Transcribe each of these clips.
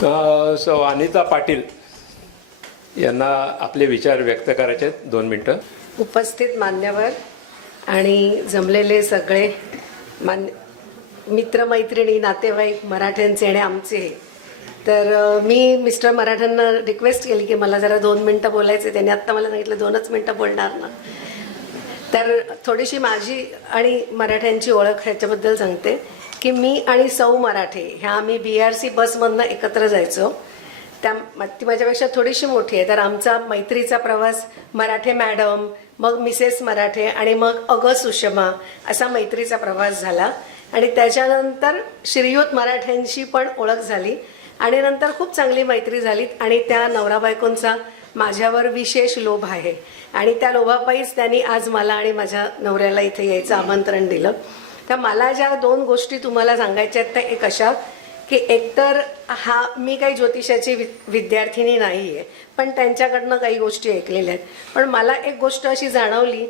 So Anita Patil यांना आपले विचार व्यक्त करायचे आहेत. 2 मिनिटं. उपस्थित मान्यवर आणि जमलेले सगळे मित्रमैत्रिणी, नातेवाईक, मराठ्यांचे आणि आमचे, तर मी मिस्टर मराठ्यांना रिक्वेस्ट केली की मला जरा 2 मिनिटं बोलायचे. त्यांनी आत्ता मला सांगितलं 2च मिनिटं बोलणार ना. तर थोडीशी माझी आणि मराठ्यांची ओळख ह्याच्याबद्दल सांगते की मी आणि सौ मराठे ह्या आम्ही BRC बसमधनं एकत्र जायचो. ती माझ्यापेक्षा थोडीशी मोठी आहे. तर आमचा मैत्रीचा प्रवास मराठे मॅडम, मग मिसेस मराठे आणि मग सुषमा असा मैत्रीचा प्रवास झाला. आणि त्याच्यानंतर श्रीयुत मराठ्यांशी पण ओळख झाली आणि नंतर खूप चांगली मैत्री झाली. आणि त्या नवरा बायकोंचा माझ्यावर विशेष लोभ आहे आणि त्या लोभापायीच त्यांनी आज मला आणि माझ्या नवऱ्याला इथे यायचं आमंत्रण दिलं. तर मला ज्या 2 गोष्टी तुम्हाला सांगायच्या आहेत त्या एक अशा की एकतर मी काही ज्योतिषाची विद्यार्थिनी नाही आहे, पण त्यांच्याकडनं काही गोष्टी ऐकलेल्या आहेत. पण मला एक गोष्ट अशी जाणवली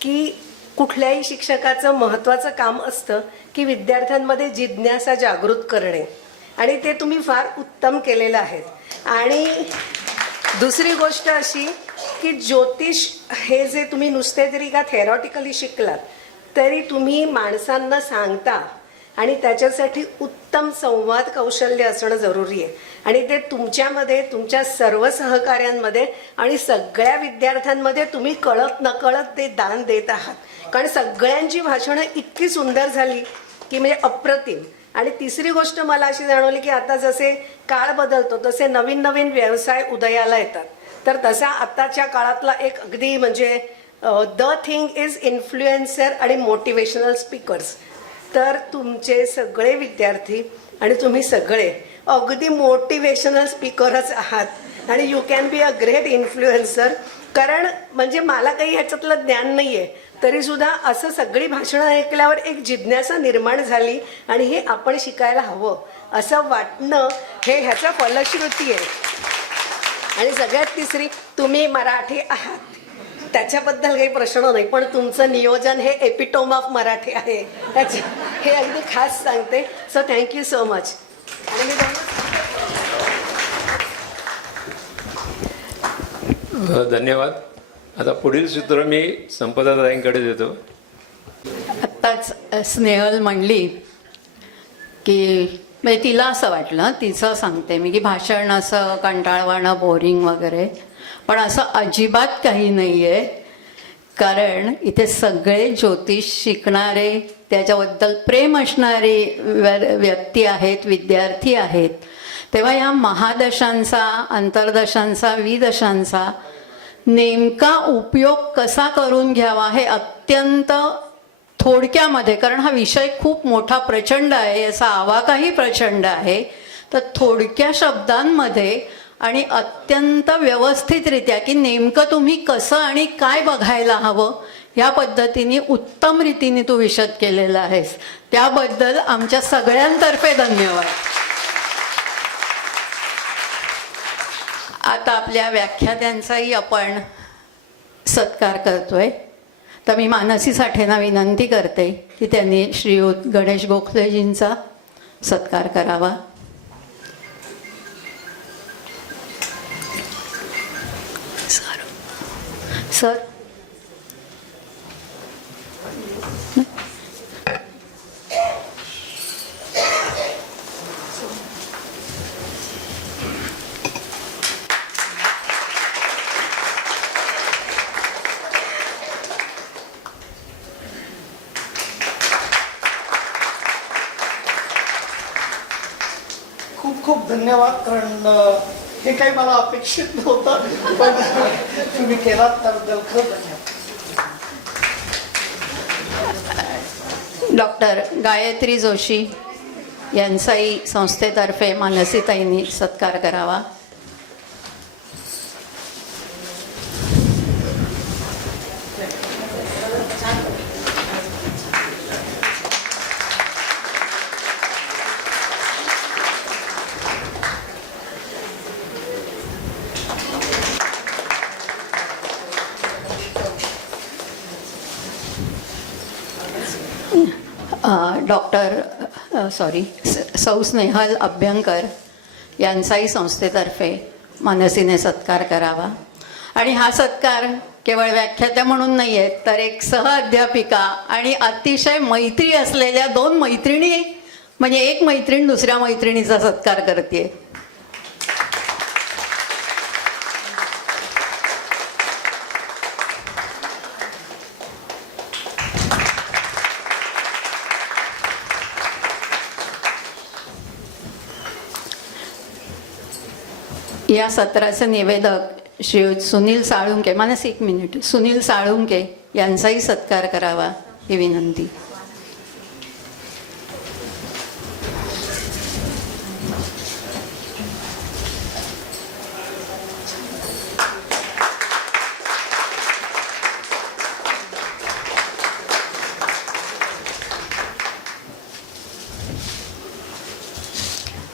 की कुठल्याही शिक्षकाचं महत्त्वाचं काम असतं की विद्यार्थ्यांमध्ये जिज्ञासा जागृत करणे, आणि ते तुम्ही फार उत्तम केलेलं आहे. आणि दुसरी गोष्ट अशी की ज्योतिष हे जे तुम्ही नुसते जरी का थेरॉटिकली शिकलात तरी तुम्ही माणसांना सांगता आणि त्याच्यासाठी उत्तम संवाद कौशल्य असणं जरुरी आहे. आणि ते तुमच्यामध्ये, तुमच्या सर्व सहकार्यांमध्ये आणि सगळ्या विद्यार्थ्यांमध्ये तुम्ही कळत नकळत ते दान देत आहात. कारण सगळ्यांची भाषणं इतकी सुंदर झाली की म्हणजे अप्रतिम. आणि तिसरी गोष्ट मला अशी जाणवली की आता जसे काळ बदलतो तसे नवीन नवीन व्यवसाय उदयाला येतात. तर तसा आताच्या काळातला एक अगदी म्हणजे द थिंग इज इन्फ्लुएन्सर आणि मोटिवेशनल स्पीकर्स. तर तुमचे सगळे विद्यार्थी आणि तुम्ही सगळे अगदी मोटिवेशनल स्पीकरच आहात आणि you can be a great influencer. कारण म्हणजे मला काही ह्याच्यातलं ज्ञान नाही आहे तरी सुद्धा असं सगळी भाषणं ऐकल्यावर एक जिज्ञासा निर्माण झाली आणि हे आपण शिकायला हवं असं वाटणं हे ह्याचा फलश्रुती आहे. आणि सगळ्यात तिसरी, तुम्ही मराठी आहात त्याच्याबद्दल काही प्रश्न नाही, पण तुमचं नियोजन हे एपिटोम ऑफ मराठी आहे हे अगदी खास सांगते. So thank you so much. धन्यवाद. आता पुढील सूत्र मी संपदाताईंकडे देतो. आत्ताच स्नेहल म्हणली की म्हणजे तिला असं वाटलं, तिचं सांगते मी, की भाषण असं कंटाळवाणं, बोरिंग वगैरे, पण असं अजिबात काही नाही आहे. कारण इथे सगळे ज्योतिष शिकणारे, त्याच्याबद्दल प्रेम असणारे व्यक्ती आहेत, विद्यार्थी आहेत. तेव्हा या महादशांचा, अंतर्दशांचा, विदशांचा नेमका उपयोग कसा करून घ्यावा हे अत्यंत थोडक्यामध्ये, कारण हा विषय खूप मोठा प्रचंड आहे, याचा आवाकाही प्रचंड आहे, तर थोडक्या शब्दांमध्ये आणि अत्यंत व्यवस्थितरित्या की नेमकं तुम्ही कसं आणि काय बघायला हवं या पद्धतीने उत्तम रीतीने तू विशद केलेला आहेस. त्याबद्दल आमच्या सगळ्यांतर्फे धन्यवाद. आता आपल्या व्याख्यात्यांचाही आपण सत्कार करतोय. तर मी मानसी साठेंना विनंती करते की त्यांनी श्रीयुत गणेश गोखलेजींचा सत्कार करावा. सर. खूप खूप धन्यवाद. कारण हे काही मला अपेक्षित नव्हतं, पण तुम्ही केलात त्याबद्दल खरंच धन्यवाद. डॉक्टर गायत्री जोशी यांचाही संस्थेतर्फे मानसीताईंनी सत्कार करावा. डॉक्टर सौ स्नेहल अभ्यंकर यांचाही संस्थेतर्फे मनसीने सत्कार करावा. आणि हा सत्कार केवळ व्याख्यात्या म्हणून नाही आहेत, तर एक सहअध्यापिका आणि अतिशय मैत्री असलेल्या 2 मैत्रिणी, म्हणजे एक मैत्रीण दुसऱ्या मैत्रिणीचा सत्कार करते. या सत्राचे निवेदक श्री सुनील साळुंके, मानस एक मिनिट, सुनील साळुंके यांचाही सत्कार करावा ही विनंती.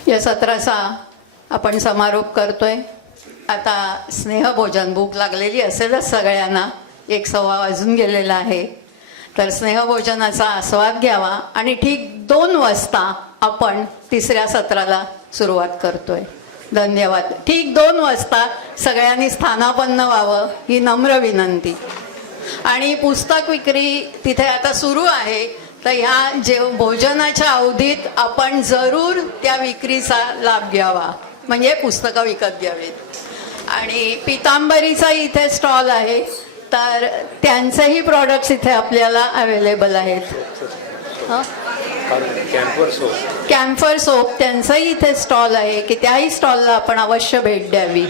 या सत्राचा आपण समारोप करतोय. आता स्नेहभोजन, भूक लागलेली असेलच सगळ्यांना, 1:15 वाजून गेलेला आहे. तर स्नेहभोजनाचा आस्वाद घ्यावा आणि ठीक 2 वाजता आपण 3ऱ्या सत्राला सुरुवात करतोय. धन्यवाद. ठीक 2 वाजता सगळ्यांनी स्थानापन्न व्हावं ही नम्र विनंती. आणि पुस्तक विक्री तिथे आता सुरू आहे, तर ह्या भोजनाच्या अवधीत आपण जरूर त्या विक्रीचा लाभ घ्यावा, म्हणजे पुस्तकं विकत घ्यावीत. आणि पितांबरीचा इथे स्टॉल आहे, तर त्यांचेही प्रॉडक्ट्स इथे आपल्याला अवेलेबल आहेत. कॅम्फर सोप त्यांचाही इथे स्टॉल आहे की त्याही स्टॉलला आपण अवश्य भेट द्यावी.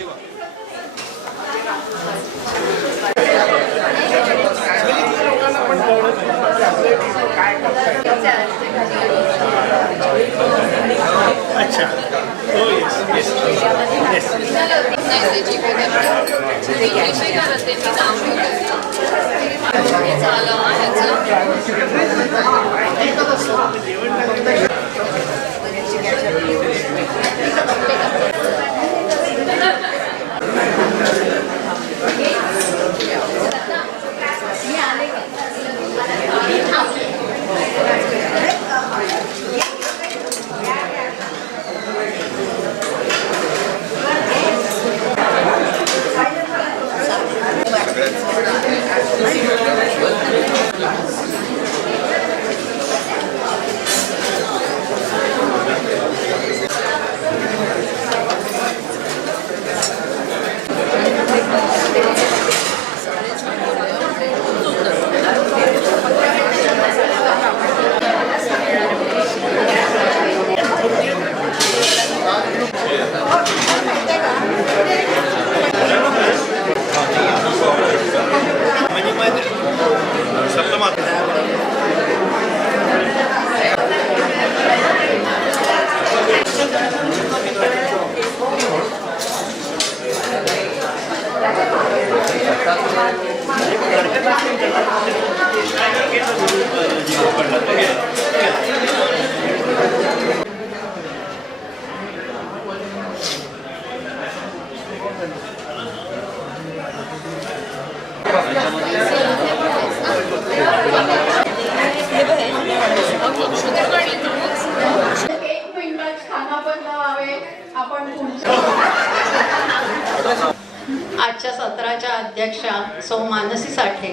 आजच्या सत्राच्या अध्यक्षा सौ मानसी साठे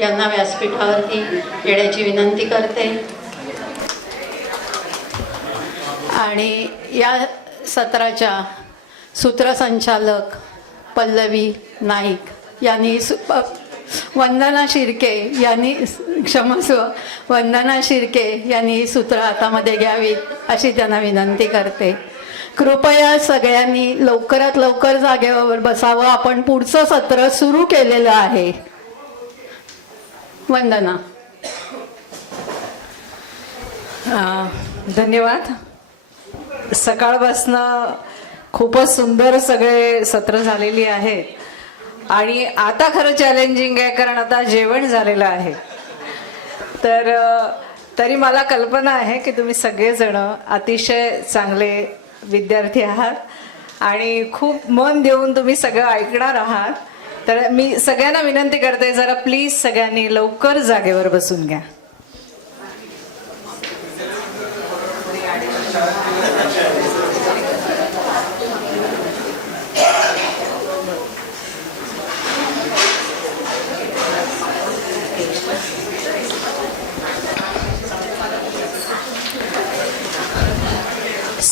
यांना व्यासपीठावरती येण्याची विनंती करते. आणि या सत्राच्या सूत्रसंचालक पल्लवी नाईक यांनी वंदना शिर्के यांनी सूत्र हातामध्ये घ्यावीत अशी त्यांना विनंती करते. कृपया सगळ्यांनी लवकरात लवकर जागेवर बसावं. आपण पुढचं सत्र सुरू केलेलं आहे. वंदना. धन्यवाद. सकाळपासनं खूपच सुंदर सगळे सत्र झालेली आहेत आणि आता खरं चॅलेंजिंग आहे कारण आता जेवण झालेलं आहे. तर तरी मला कल्पना आहे की तुम्ही सगळेजण अतिशय चांगले विद्यार्थी आहात आणि खूप मन देऊन तुम्ही सगळं ऐकणार आहात. तर मी सगळ्यांना विनंती करते, जरा प्लीज सगळ्यांनी लवकर जागेवर बसून घ्या.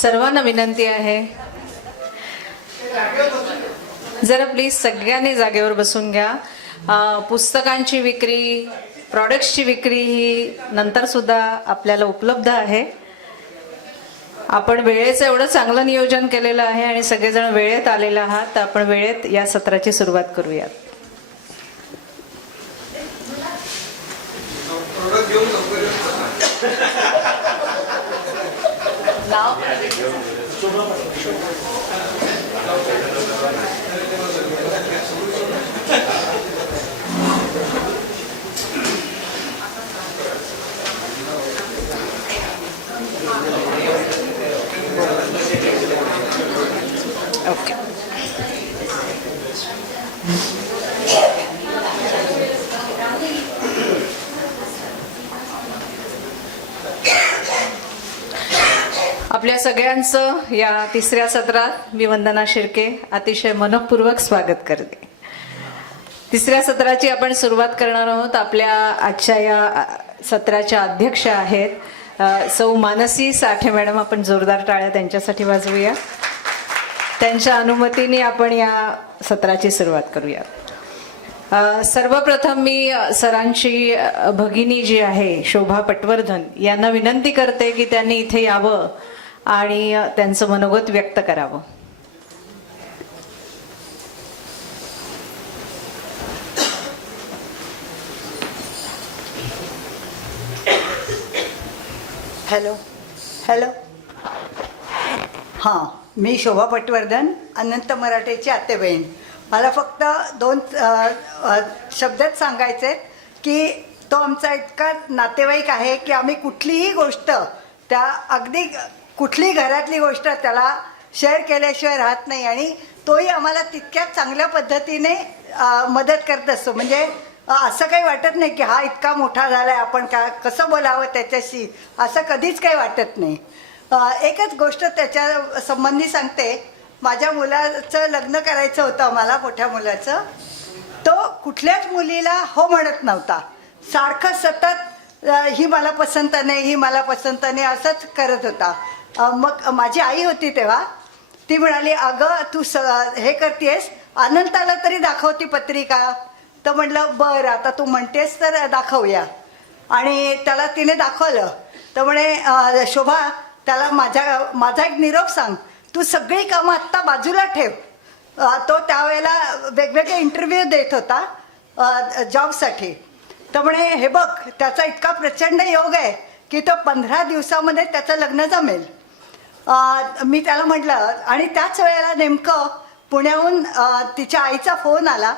सर्वांना विनंती आहे, जरा प्लीज सगळ्यांनी जागेवर बसून घ्या. पुस्तकांची विक्री, प्रॉडक्ट्सची विक्री ही नंतर सुद्धा आपल्याला उपलब्ध आहे. आपण वेळेचं एवढं चांगलं नियोजन केलेलं आहे आणि सगळेजण वेळेत आलेले आहात, तर आपण वेळेत या सत्राची सुरुवात करूयात. ओके. आपल्या सगळ्यांचं या तिसऱ्या सत्रात मी वंदना शिर्के अतिशय मनःपूर्वक स्वागत करते. तिसऱ्या सत्राची आपण सुरुवात करणार आहोत. आपल्या आजच्या या सत्राच्या अध्यक्ष आहेत सौ मानसी साठे मॅडम. आपण जोरदार टाळ्या त्यांच्यासाठी वाजवूया. त्यांच्या अनुमतीने आपण या सत्राची सुरुवात करूया. सर्वप्रथम मी सरांची भगिनी जी आहे शोभा पटवर्धन यांना विनंती करते की त्यांनी इथे यावं आणि त्यांचं मनोगत व्यक्त करावं. हॅलो हॅलो हां, मी शोभा पटवर्धन, अनंत मराठेची आत्तेबहीण. मला फक्त 2 शब्दात सांगायचे की तो आमचा इतका नातेवाईक आहे की आम्ही कुठलीही गोष्ट, त्या अगदी कुठली घरातली गोष्ट त्याला शेअर केल्याशिवाय राहत नाही आणि तोही आम्हाला तितक्याच चांगल्या पद्धतीने मदत करत असतो. म्हणजे असं काही वाटत नाही की हा इतका मोठा झालाय, आपण कसं बोलावं त्याच्याशी, असं कधीच काही वाटत नाही. एकच गोष्ट त्याच्या संबंधी सांगते. माझ्या मुलाचं लग्न करायचं होतं आम्हाला, मोठ्या मुलाचं. तो कुठल्याच मुलीला हो म्हणत नव्हता. सारखं सतत ही मला पसंत नाही, ही मला पसंत नाही असंच करत होता. मग माझी आई होती तेव्हा, ती म्हणाली अगं तू हे करतेस, अनंताला तरी दाखवती पत्रिका. तर म्हटलं बरं आता तू म्हणतेस तर दाखवूया. आणि त्याला तिने दाखवलं. तर म्हणे शोभा त्याला माझा एक निरोप सांग, तू सगळी कामं आत्ता बाजूला ठेव. तो त्यावेळेला वेगवेगळे इंटरव्ह्यू देत होता जॉबसाठी. तर म्हणे हे बघ त्याचा इतका प्रचंड योग आहे की तो 15 दिवसामध्ये त्याचं लग्न जमेल. मी त्याला म्हटलं, आणि त्याच वेळेला नेमकं पुण्याहून तिच्या आईचा फोन आला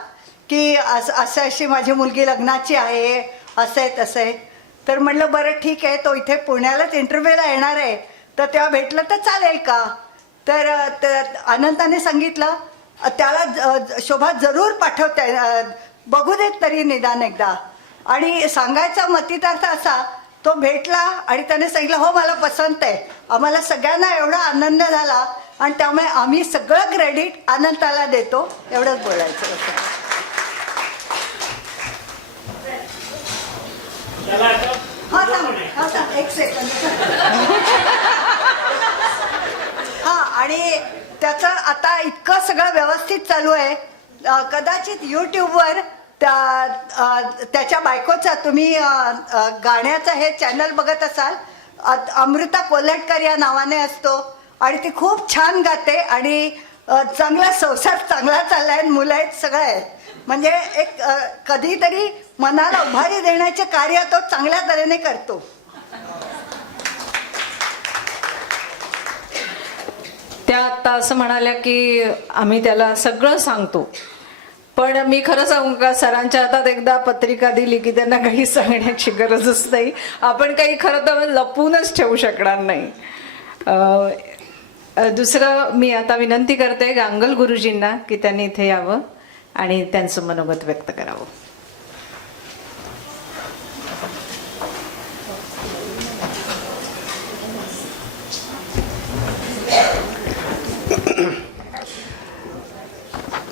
की असं अशी माझी मुलगी लग्नाची आहे, असं आहे तसं आहे. तर म्हटलं बरं ठीक आहे, तो इथे पुण्यालाच इंटरव्ह्यूला येणार आहे, तर तेव्हा भेटलं तर चालेल का. तर अनंताने सांगितलं त्याला शोभा जरूर पाठवते, बघू देत तरी निदान एकदा. आणि सांगायचा मतितार्थ असा, तो भेटला आणि त्याने सांगितलं हो मला पसंत आहे. आम्हाला सगळ्यांना एवढा आनंद झाला आणि त्यामुळे आम्ही सगळं क्रेडिट अनंताला देतो. एवढंच बोलायचं होतं. हा एक सेकंड. हा, आणि त्याचं आता इतकं सगळं व्यवस्थित चालू आहे. कदाचित यूट्यूबवर त्याच्या बायकोचा तुम्ही गाण्याचा हे चॅनल बघत असाल, अमृता कोल्हटकर या नावाने असतो आणि ती खूप छान गाते आणि चांगला संसार चांगला चाललाय, मुलं आहेत, सगळं आहे. म्हणजे एक कधीतरी मनाला उभारी देण्याचे कार्य तो चांगल्या तऱ्हेने करतो. त्या आता असं म्हणाल्या की आम्ही त्याला सगळं सांगतो. पण मी खरं सांगू का, सरांच्या हातात एकदा पत्रिका दिली की त्यांना काही सांगण्याची गरजच नाही. आपण काही खरं तर लपवूनच ठेवू शकणार नाही. दुसरं मी आता विनंती करते गांगल गुरुजींना की त्यांनी इथे यावं आणि त्यांचं मनोगत व्यक्त करावं.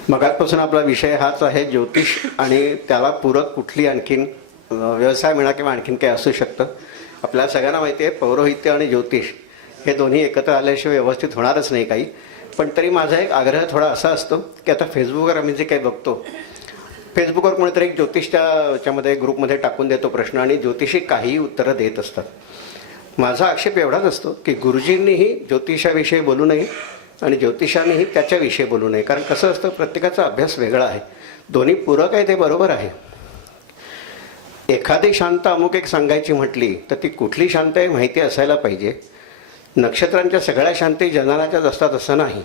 मगातपासून आपला विषय हाच आहे, ज्योतिष आणि त्याला पूरक कुठली आणखीन व्यवसाय म्हणा किंवा आणखीन काही असू शकतं. आपल्याला सगळ्यांना माहिती आहे पौरोहित्य आणि ज्योतिष हे दोन्ही एकत्र आल्याशिवाय व्यवस्थित होणारच नाही काही. पण तरी माझा एक आग्रह थोडा असा असतो की आता फेसबुकवर आम्ही जे काही बघतो, फेसबुकवर कोणीतरी एक ज्योतिषच्या याच्यामध्ये ग्रुपमध्ये टाकून देतो प्रश्न आणि ज्योतिषी काहीही उत्तरं देत असतात. माझा आक्षेप एवढाच असतो की गुरुजींनीही ज्योतिषाविषयी बोलू नये आणि ज्योतिषानेही त्याच्याविषयी बोलू नये. कारण कसं असतं, प्रत्येकाचा अभ्यास वेगळा आहे, दोन्ही पूरक आहे ते बरोबर आहे. एखादी शांत अमुक एक सांगायची म्हटली तर ती कुठली शांत आहे माहिती असायला पाहिजे. नक्षत्रांच्या सगळ्या शांती जनानाच्याच असतात असं नाही.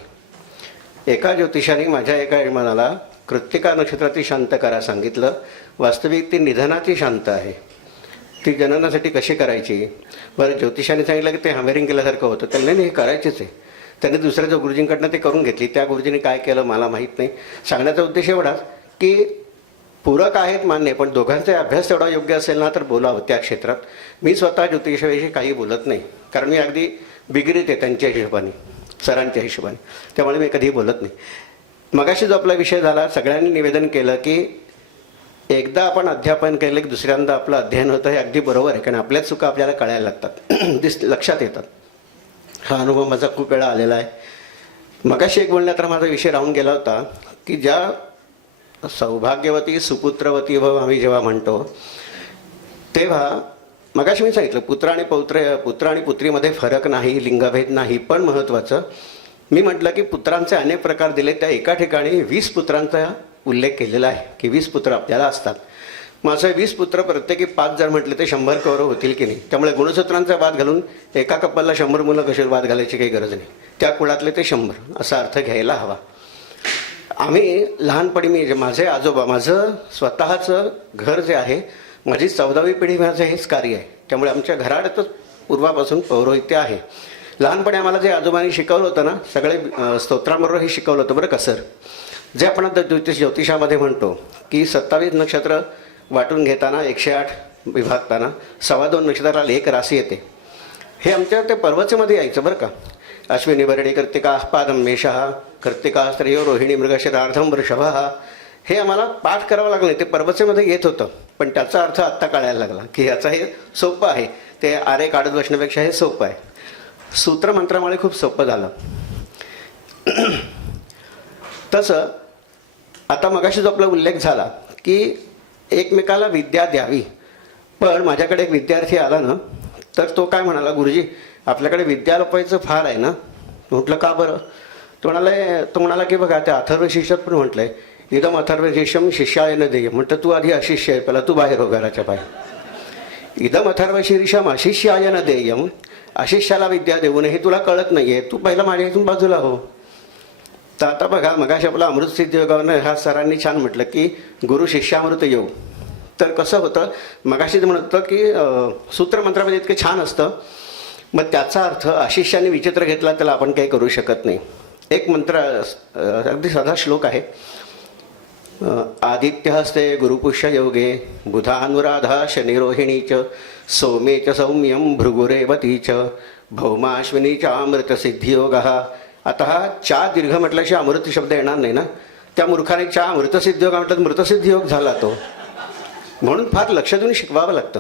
एका ज्योतिषाने माझ्या एका यजमानाला कृत्तिका नक्षत्राची शांत करा सांगितलं. वास्तविक ती निधनाची शांत आहे, ती जननासाठी कशी करायची. बरं, ज्योतिषाने सांगितलं की ते हॅमरिंग केल्यासारखं होतं, त्यांना नाही हे करायचीच आहे. त्यांनी दुसऱ्या जो गुरुजींकडनं ते करून घेतली. त्या गुरुजींनी काय केलं मला माहीत नाही. सांगण्याचा उद्देश एवढाच की पूरक आहेत मान्य, पण दोघांचा अभ्यास तेवढा योग्य असेल ना तर बोलावं त्या क्षेत्रात. मी स्वतः ज्योतिषाविषयी काही बोलत नाही, कारण मी अगदी बिगरीत आहे त्यांच्या हिशोबाने, सरांच्या हिशोबाने, त्यामुळे मी कधीही बोलत नाही. मगाशी जो आपला विषय झाला, सगळ्यांनी निवेदन केलं की एकदा आपण अध्यापन केलं की दुसऱ्यांदा आपलं अध्ययन होतं. हे अगदी बरोबर आहे, कारण आपल्याच चुका आपल्याला कळायला लागतात, लक्षात येतात. हा अनुभव माझा खूप वेळा आलेला आहे. मगाशी एक बोलण्यात तर माझा विषय राहून गेला होता की ज्या सौभाग्यवती सुपुत्रवती भव आम्ही जेव्हा म्हणतो तेव्हा मगाशी मी सांगितलं पुत्र आणि पुत्रीमध्ये फरक नाही, लिंगभेद नाही. पण महत्त्वाचं मी म्हटलं की पुत्रांचे अनेक प्रकार दिले. त्या एका ठिकाणी 20 पुत्रांचा उल्लेख केलेला आहे की 20 पुत्र आपल्याला असतात. मग असं 20 पुत्र प्रत्येकी 5 जर म्हटले ते 100 कवर होतील की नाही. त्यामुळे गुणसूत्रांचा वाद घालून एका कपलला 100 मुलं कशी वाद घालायची काही गरज नाही. त्या कुळातले ते 100 असा अर्थ घ्यायला हवा. आम्ही लहानपणी माझे आजोबा, माझं स्वतःचं घर जे आहे, माझी 14वी पिढी माझं हेच कार्य आहे. त्यामुळे आमच्या घरातच पूर्वापासून पौरोहित्य आहे. लहानपणी आम्हाला जे आजोबांनी शिकवलं होतं ना, सगळे स्तोत्रांबरोबर हे शिकवलं होतं बरं का सर. जे आपण आता ज्योतिषामध्ये म्हणतो की 27 नक्षत्र वाटून घेताना 108 विभागताना 2.25 नक्षत्राला एक राशी येते. हे आमच्या ते पर्वचमध्ये यायचं बरं का. अश्विनी भरणी कर्तिका पादम मेषः, कर्तिका स्त्रियो रोहिणी मृगशिरार्धम वृषभः. हे आम्हाला पाठ करावं लागलं नाही, ते पर्वचमध्ये येत होतं. पण त्याचा अर्थ आत्ता कळायला लागला की ह्याचा हे सोपं आहे, ते आरे काढत बसण्यापेक्षा हे सोपं आहे. सूत्रमंत्रामुळे खूप सोपं झालं. तसं आता मगाशी जो आपला उल्लेख झाला की एकमेकाला विद्या द्यावी. पण माझ्याकडे एक विद्यार्थी आला ना, तर तो काय म्हणाला, गुरुजी आपल्याकडे विद्या लपवायचं फार आहे ना. म्हटलं का बरं. तो म्हणाला की बघा त्या अथर्व शिष्यात पण म्हटलंय इदम अथर्व शिष्यम शिष्याय न देय. म्हटलं तू आधी अशिष्य आहे, पहिला तू बाहेर हो घराच्या बाहेर. इदम अथर्व शीर्षम अशिष्याय न देयम, अशिष्याला विद्या देऊ नये हे तुला कळत नाहीये, तू पहिला माझ्या इथून बाजूला हो. तर आता बघा मगाशी आपला अमृतसिद्धी योगानं ह्या सरांनी छान म्हटलं की गुरु शिष्यामृत योग. तर कसं होतं, मगाशी म्हणत होतं की सूत्रमंत्रामध्ये इतकं छान असतं. मग त्याचा अर्थ अशिष्याने विचित्र घेतला त्याला आपण काही करू शकत नाही. एक मंत्र अगदी साधा श्लोक आहे. आदित्य हस्ते गुरुपुष्य योगे बुधानुराधा शनिरोहिणी च सोमे च सौम्यम भृगुरेवती च भौमाश्विनी च अमृतसिद्धियोग. आता हा चा दीर्घ म्हटल्याशिवाय अमृत शब्द येणार नाही ना. त्या मूर्खाने चा अमृतसिद्धियोग म्हटलं मृतसिद्धियोग झाला तो. म्हणून फार लक्ष देऊन शिकवावं लागतं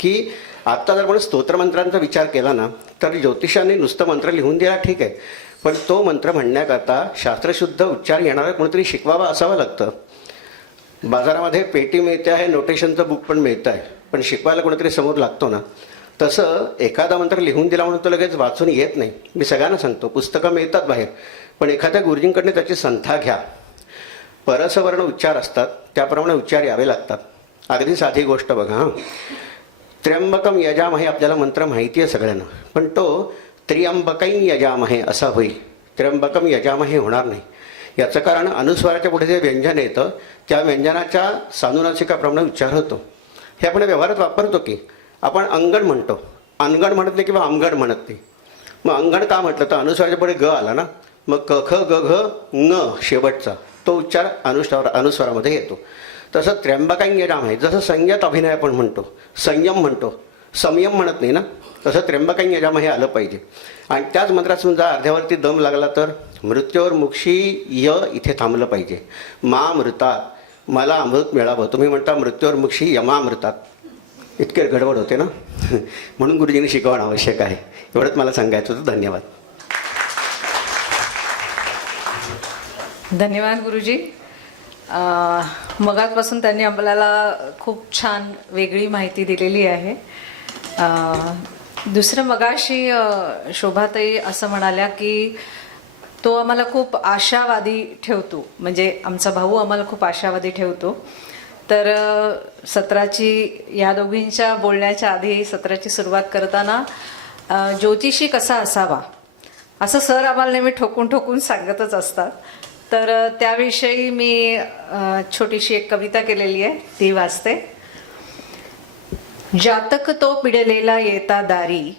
की आत्ता जर आपण स्तोत्रमंत्रांचा विचार केला ना तर ज्योतिषाने नुसतं मंत्र लिहून दिला ठीक आहे, पण तो मंत्र म्हणण्याकरता शास्त्रशुद्ध उच्चार येणारा कोणीतरी शिकवावा असावं लागतं. बाजारामध्ये पेटी मिळते आहे, नोटेशनचं बुक पण मिळतं आहे, पण शिकवायला कोणीतरी समोर लागतो ना. तसं एखादा मंत्र लिहून दिला म्हणून तो लगेच वाचून येत नाही. मी सगळ्यांना सांगतो पुस्तकं मिळतात बाहेर, पण एखाद्या गुरुजींकडनं त्याची संथा घ्या. परसवर्ण उच्चार असतात त्याप्रमाणे उच्चार यावे लागतात. अगदी साधी गोष्ट बघा हां, त्र्यंबकम यजामहे आपल्याला मंत्र माहिती आहे सगळ्यांना, पण तो त्र्यंबकै यजामहे असा होईल, त्र्यंबकम यजामहे होणार नाही. याचं कारण अनुस्वाराच्या पुढे जे व्यंजन येतं त्या व्यंजनाच्या सानुनासिकाप्रमाणे उच्चार होतो. हे आपण व्यवहारात वापरतो की आपण अंगण म्हणतो, अनगण म्हणत नाही किंवा आमगण म्हणत नाही. मग अंगण का म्हटलं तर अनुस्वाराच्या पुढे ग आला ना, मग क ख ग घ ङ शेवटचा तो उच्चार अनुस्वारामध्ये येतो. तसं त्र्यंबकै यजामहे जसं संयत अभिनय आपण म्हणतो, संयम म्हणतो, संयम म्हणत नाही ना, तसं त्र्यंबकै यजामहे आलं पाहिजे. आणि त्याच मंत्रात समजा अर्ध्यावरती दम लागला तर मृत्यूवर मुक्षी य इथे थांबलं पाहिजे. मा मृतात मला अमृत मिळावं. तुम्ही म्हणता मृत्यूवर मुक्षी यमामृतात, इतके गडबड होते ना. म्हणून गुरुजींनी शिकवणं आवश्यक आहे. एवढंच मला सांगायचं होतं. धन्यवाद. धन्यवाद गुरुजी. मगाचपासून त्यांनी आपल्याला खूप छान वेगळी माहिती दिलेली आहे. दुसरं मगाशी शोभाताई असं म्हणाल्या की तो आम्हाला खूप आशावादी ठेवतो, म्हणजे आमचा भाऊ आम्हाला खूप आशावादी ठेवतो. तर सत्राची या दोघींच्या बोलण्याच्या आधी सत्राची सुरुवात करताना ज्योतिषी कसा असावा असं सर आम्हाला नेहमी ठोकून ठोकून सांगतच असतात. तर त्याविषयी मी छोटीशी एक कविता केलेली आहे, ती वाचते. जातक तो पिडलेला येता दारी,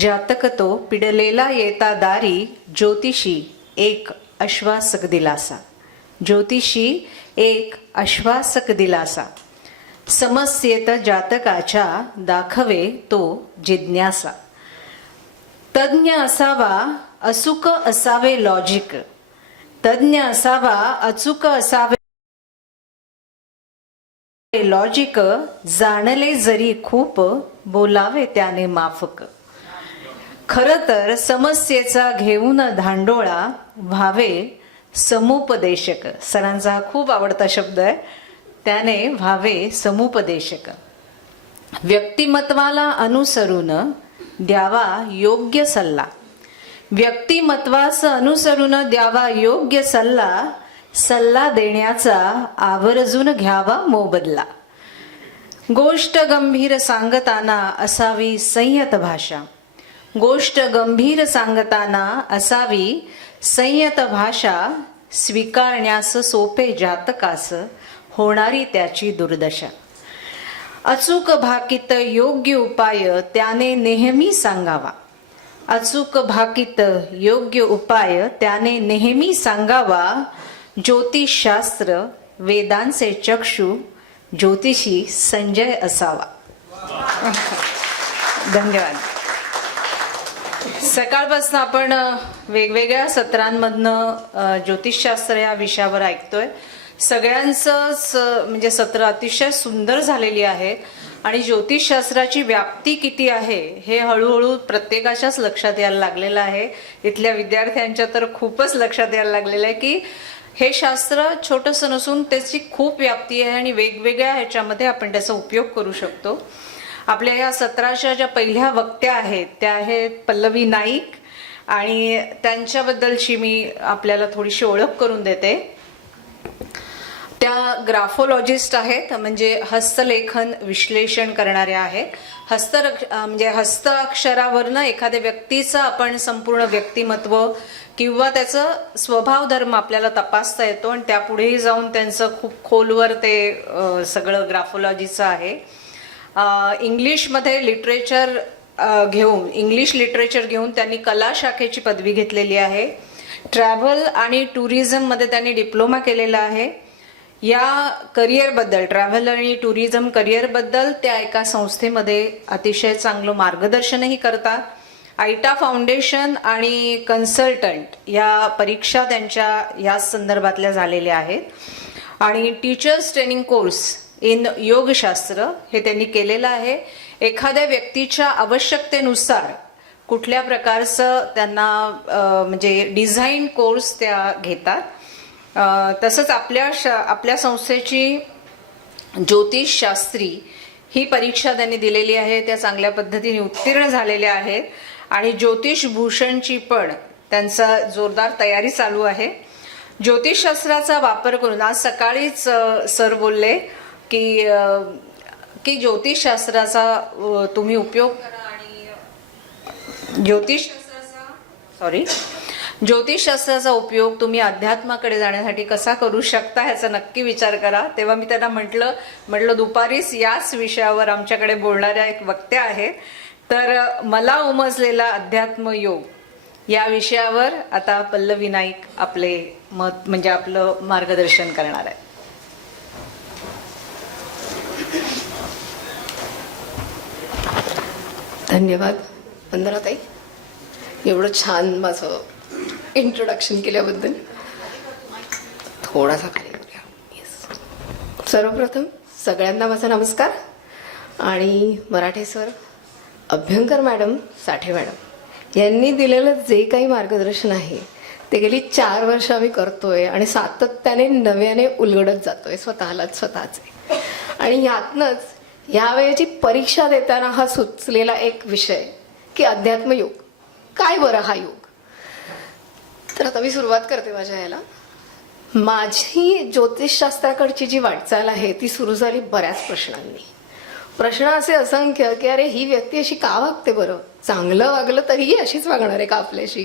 जातक तो पिडलेला येता दारी, ज्योतिषी एक आश्वासक दिलासा, ज्योतिषी एक आश्वासक दिलासा, समस्येत जातकाच्या दाखवे तो जिज्ञासा. तज्ञ असावा अचूक असावे लॉजिक, तज्ञ असावा अचूक असावे लॉजिक, जाणले जरी खूप बोलावे त्याने माफक. खरं तर समस्येचा घेऊन धांडोळा व्हावे समुपदेशक. सरांचा हा खूप आवडता शब्द आहे, त्याने व्हावे समुपदेशक. व्यक्तिमत्वाला अनुसरून द्यावा योग्य सल्ला, व्यक्तिमत्वास अनुसरून द्यावा योग्य सल्ला, सल्ला देण्याचा आवर्जून घ्यावा मोबदला. गोष्ट गंभीर सांगताना असावी संयत भाषा, गोष्ट गंभीर सांगताना असावी संयत भाषा, स्वीकारण्यास सोपे जातकास होणारी त्याची दुर्दशा. अचूक भाकीत योग्य उपाय त्याने नेहमी सांगावा, अचूक भाकीत योग्य उपाय त्याने नेहमी सांगावा. ज्योतिषशास्त्र वेदांचे चक्षु, ज्योतिषी संजय असावा. धन्यवाद. सकाळपासून आपण वेगवेगळ्या सत्रांमधनं ज्योतिषशास्त्र या विषयावर ऐकतोय. सगळ्यांचंच म्हणजे सत्र अतिशय सुंदर झालेली आहे आणि ज्योतिषशास्त्राची व्याप्ती किती आहे हे हळूहळू प्रत्येकाच्याच लक्षात यायला लागलेलं आहे. इथल्या विद्यार्थ्यांच्या तर खूपच लक्षात यायला लागलेलं आहे की हे शास्त्र छोटंसं नसून त्याची खूप व्याप्ती आहे आणि वेगवेगळ्या ह्याच्यामध्ये आपण त्याचा उपयोग करू शकतो. आपल्या या सत्राच्या ज्या पहिल्या वक्त्या आहेत त्या आहेत पल्लवी नाईक, आणि त्यांच्याबद्दलची मी आपल्याला थोडीशी ओळख करून देते. त्या ग्राफोलॉजिस्ट आहेत, म्हणजे हस्तलेखन विश्लेषण करणाऱ्या आहेत. म्हणजे हस्त अक्षरावरनं एखाद्या व्यक्तीचं आपण संपूर्ण व्यक्तिमत्व किंवा त्याचं स्वभाव धर्म आपल्याला तपासता येतो आणि त्यापुढेही जाऊन त्यांचं खूप खोलवर ते सगळं ग्राफोलॉजीचं आहे. इंग्लिशमध्ये लिटरेचर इंग्लिश लिटरेचर घेऊन त्यांनी कला शाखेची पदवी घेतलेली आहे. ट्रॅव्हल आणि टुरिझममध्ये त्यांनी डिप्लोमा केलेला आहे. या करिअरबद्दल, ट्रॅव्हल आणि टुरिझम करिअरबद्दल त्या एका संस्थेमध्ये अतिशय चांगलं मार्गदर्शनही करतात. आयटा फाउंडेशन आणि कन्सल्टंट या परीक्षा त्यांच्या याच संदर्भातल्या झालेल्या आहेत. आणि टीचर्स ट्रेनिंग कोर्स इन योगशास्त्र हे त्यांनी केलेलं आहे. एखाद्या व्यक्तीच्या आवश्यकतेनुसार कुठल्या प्रकारचं त्यांना म्हणजे डिझाईन कोर्स त्या घेतात. तसंच आपल्या संस्थेची ज्योतिषशास्त्री ही परीक्षा त्यांनी दिलेली आहे, त्या चांगल्या पद्धतीने उत्तीर्ण झालेल्या आहेत. आणि ज्योतिष भूषणची पण त्यांचा जोरदार तयारी चालू आहे. ज्योतिषशास्त्राचा वापर करून आज सकाळीच सर बोलले की ज्योतिषशास्त्राचा तुम्ही उपयोग करा आणि ज्योतिषशास्त्राचा उपयोग तुम्ही अध्यात्माकडे जाण्यासाठी कसा करू शकता ह्याचा नक्की विचार करा. तेव्हा मी त्यांना म्हटलं दुपारीच याच विषयावर आमच्याकडे बोलणाऱ्या एक वक्त्या आहेत. तर मला उमजलेला अध्यात्म योग या विषयावर आता पल्लवी नाईक आपले मत म्हणजे आपलं मार्गदर्शन करणार आहे. धन्यवाद वंदनाताई, एवढं छान माझं इंट्रोडक्शन केल्याबद्दल. थोडासा खाली सर्वप्रथम सगळ्यांना माझा नमस्कार. आणि मराठे सर अभ्यंकर मॅडम, साठे मॅडम यांनी दिलेलं जे काही मार्गदर्शन आहे ते गेली 4 वर्ष आम्ही करतोय आणि सातत्याने नव्याने उलगडत जातोय स्वतःचे. आणि यातनंच यावेळेची परीक्षा देताना हा सुचलेला एक विषय की अध्यात्मयोग काय बरं हा योग. तर आता मी सुरुवात करते माझ्या याला. माझी ज्योतिषशास्त्राकडची जी वाटचाल आहे ती सुरू झाली बऱ्याच प्रश्नांनी. प्रश्न असे असंख्य की अरे ही व्यक्ती अशी का वागते बरं, चांगलं वागलं तरीही अशीच वागणार आहे का आपल्याशी.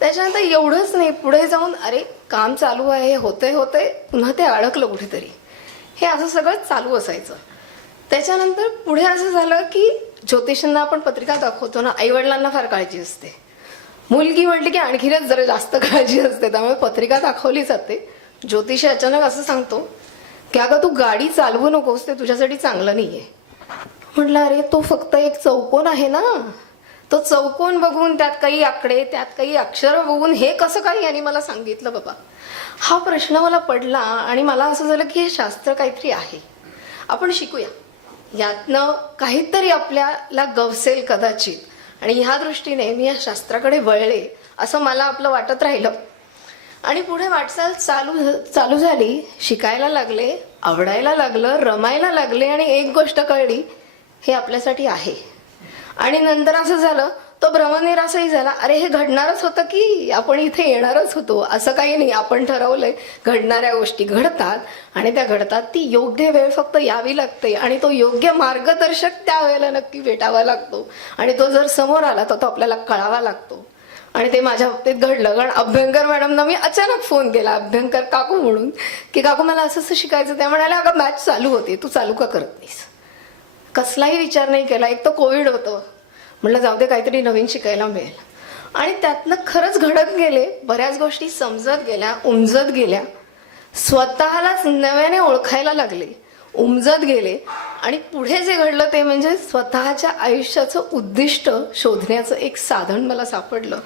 त्याच्यानंतर एवढंच नाही, पुढे जाऊन अरे काम चालू आहे, होतंय पुन्हा ते अडकलं कुठेतरी, हे असं सगळं चालू असायचं. त्याच्यानंतर पुढे असं झालं की ज्योतिषांना आपण पत्रिका दाखवतो ना, आईवडिलांना फार काळजी असते, मुलगी म्हटली की आणखीनच जरा जास्त काळजी असते, त्यामुळे पत्रिका दाखवली जाते. ज्योतिषी अचानक असं सांगतो की अगं तू गाडी चालवू नकोस, ते तुझ्यासाठी चांगलं नाहीये. म्हटलं अरे तो फक्त एक चौकोन आहे ना, तो चौकोन बघून त्यात काही आकडे, त्यात काही अक्षर बघून हे कसं काही यांनी मला सांगितलं बाबा. हा प्रश्न मला पडला आणि मला असं झालं की हे शास्त्र काहीतरी आहे, आपण शिकूया, यातनं काहीतरी आपल्याला गवसेल कदाचित. आणि ह्या दृष्टीने मी या शास्त्राकडे वळले असं मला आपलं वाटत राहिलं. आणि पुढे वाटचाल चालू झाली, शिकायला लागले, आवडायला लागलं, रमायला लागले आणि एक गोष्ट कळली, हे आपल्यासाठी आहे. आणि नंतर असं झालं, तो भ्रमनिरासही झाला, अरे हे घडणारच होतं की आपण इथे येणारच होतो, असं काही नाही, आपण ठरवलंय, घडणाऱ्या गोष्टी घडतात आणि त्या घडतात, ती योग्य वेळ फक्त यावी लागते आणि तो योग्य मार्गदर्शक त्या वेळेला नक्की भेटावा लागतो आणि तो जर समोर आला तर तो आपल्याला कळावा लागतो. आणि ते माझ्या बाबतीत घडलं, कारण अभ्यंकर मॅडमना मी अचानक फोन केला, अभ्यंकर काकू म्हणून, की काकू मला असं असं शिकायचं. त्या म्हणाल्या अगं मॅच चालू होती, तू चालू का करत नाहीस. कसलाही विचार नाही केला, एक तर कोविड होतं, म्हटलं जाऊ दे काहीतरी नवीन शिकायला मिळेल. आणि त्यातनं खरंच घडत गेले, बऱ्याच गोष्टी समजत गेल्या, उमजत गेल्या, स्वतःलाच नव्याने ओळखायला लागले, उमजत गेले. आणि पुढे जे घडलं ते म्हणजे स्वतःच्या आयुष्याचं उद्दिष्ट शोधण्याचं एक साधन मला सापडलं.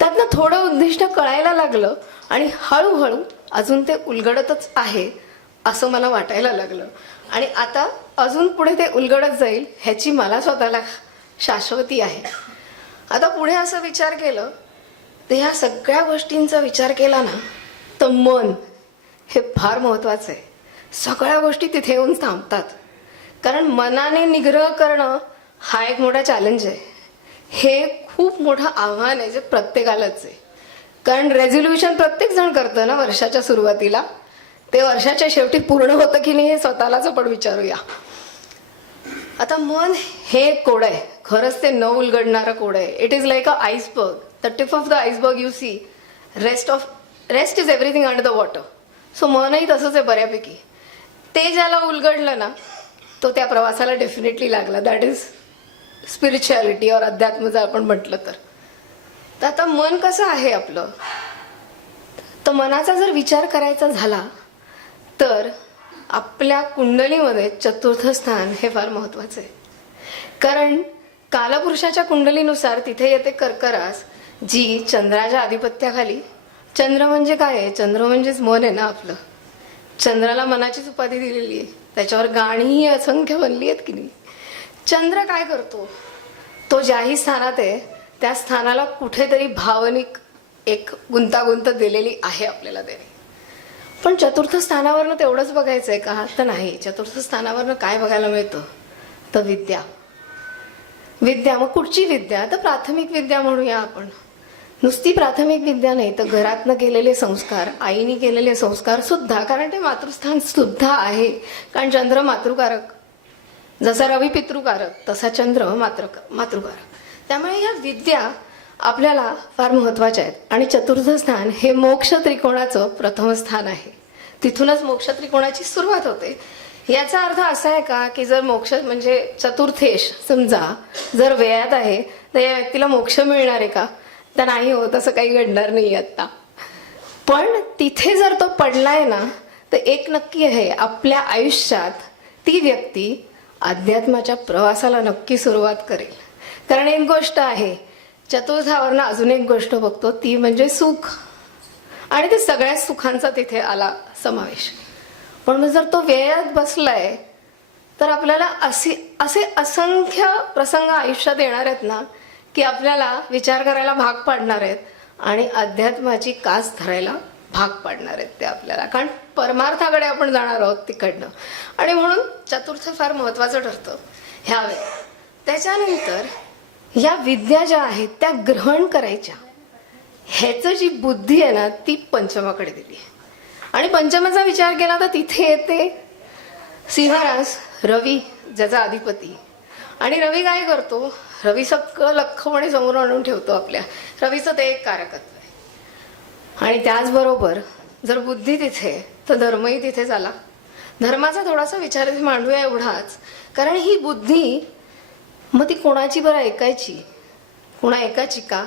त्यातनं थोडं उद्दिष्ट कळायला लागलं आणि हळूहळू अजून ते उलगडतच आहे असं मला वाटायला लागलं. आणि आता अजून पुढे ते उलगडत जाईल ह्याची मला स्वतःला शाश्वती आहे. आता पुढे असं विचार केलं तर ह्या सगळ्या गोष्टींचा विचार केला ना तर मन हे फार महत्वाचं आहे. सगळ्या गोष्टी तिथे येऊन थांबतात, कारण मनाने निग्रह करणं हा एक मोठा चॅलेंज आहे. हे खूप मोठं आव्हान आहे जे प्रत्येकालाच आहे, कारण रेझोल्युशन प्रत्येक जण करतं ना वर्षाच्या सुरुवातीला, ते वर्षाच्या शेवटी पूर्ण होतं की नाही हे स्वतःलाच आपण विचारूया. आता मन हे कोड आहे, खरंच ते न उलगडणारं कोड आहे. It is like a iceberg, the tip of the iceberg you see, rest is everything under the water. So मनही तसंच आहे बऱ्यापैकी. ते ज्याला उलगडलं ना तो त्या प्रवासाला डेफिनेटली लागला. दॅट इज स्पिरिच्युअलिटी और अध्यात्म जर आपण म्हटलं तर. तर आता मन कसं आहे आपलं, तर मनाचा जर विचार करायचा झाला तर आपल्या कुंडलीमध्ये चतुर्थ स्थान हे फार महत्वाचं आहे. कारण कालपुरुषाच्या कुंडलीनुसार तिथे येते कर्करास, जी चंद्राच्या आधिपत्याखाली. चंद्र म्हणजे काय आहे, चंद्र म्हणजेच मन आहे ना आपलं. चंद्राला मनाचीच उपाधी दिलेली आहे, त्याच्यावर गाणीही असंख्य बनली आहेत की नाही. चंद्र काय करतो, तो ज्याही स्थानात आहे त्या स्थानाला कुठेतरी भावनिक एक गुंतागुंत दिलेली आहे आपल्याला त्याने. पण चतुर्थ स्थानावरनं तेवढंच बघायचंय का, तर नाही. चतुर्थ स्थानावरनं काय बघायला मिळतं, तर विद्या. विद्या मग कुठची विद्या, तर प्राथमिक विद्या म्हणूया आपण. नुसती प्राथमिक विद्या नाही तर घरातनं केलेले संस्कार, आईने केलेले संस्कार सुद्धा, कारण ते मातृस्थान सुद्धा आहे. कारण चंद्र मातृकारक, जसा रवी पितृकारक तसा चंद्र मातृकारक. त्यामुळे या विद्या आपल्याला फार महत्वाच्या आहेत. आणि चतुर्थ स्थान हे मोक्ष त्रिकोणाचं प्रथम स्थान आहे, तिथूनच मोक्ष त्रिकोणाची सुरुवात होते. याचा अर्थ असा आहे का की जर मोक्ष म्हणजे चतुर्थेश समजा जर व्ययात आहे तर या व्यक्तीला मोक्ष मिळणार आहे का, तर नाही होत, असं काही घडणार नाही आता. पण तिथे जर तो पडलाय ना तर एक नक्की आहे, आपल्या आयुष्यात ती व्यक्ती अध्यात्माच्या प्रवासाला नक्की सुरुवात करेल. कारण एक गोष्ट आहे, चतुर्थावरनं अजून एक गोष्ट बघतो ती म्हणजे सुख, आणि ते सगळ्या सुखांचा तिथे आला समावेश. पण मग जर तो व्ययात बसलाय तर आपल्याला असे असंख्य प्रसंग आयुष्यात येणार आहेत ना की आपल्याला विचार करायला भाग पाडणार आहेत आणि अध्यात्माची कास धरायला भाग पाडणार आहेत ते आपल्याला, कारण परमार्थाकडे आपण जाणार आहोत तिकडनं. आणि म्हणून चतुर्थ फार महत्वाचं ठरतं ह्या वेळेस. त्याच्यानंतर या विद्या ज्या आहेत त्या ग्रहण करायच्या, ह्याचं जी बुद्धी आहे ना ती पंचमाकडे दिली आहे. आणि पंचमाचा विचार केला तर तिथे येते सिंहरास रवी, ज्याचा अधिपती. आणि रवी काय करतो, रवी सगळं लख्खपणे समोर आणून ठेवतो आपल्या. रवीचं ते एक कारकत्व आहे. आणि त्याचबरोबर जर बुद्धी तिथे तर धर्मही तिथे झाला. धर्माचा थोडासा विचार इथे मांडूया एवढाच, कारण ही बुद्धी मग ती कोणाची बरं ऐकायची, कोणा ऐकायची का,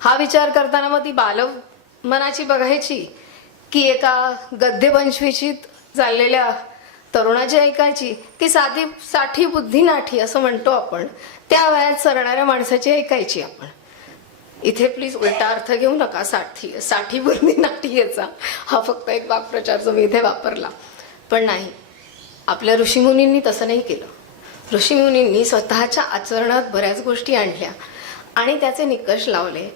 हा विचार करताना मग ती बालमनाची बघायची की एका गद्य पंचवीशीत चाललेल्या तरुणाची ऐकायची, की साठी बुद्धी नाठी असं म्हणतो आपण, त्या वयात सरणाऱ्या माणसाची ऐकायची आपण. इथे प्लीज उलटा अर्थ घेऊ नका. साठी बुद्धी नाठी याचा हा फक्त एक वाक्प्रचार जो मी इथे वापरला, पण नाही, आपल्या ऋषीमुनींनी तसं नाही केलं. ऋषीमुनींनी स्वतःच्या आचरणात बऱ्याच गोष्टी आणल्या आणि त्याचे निकष लावले.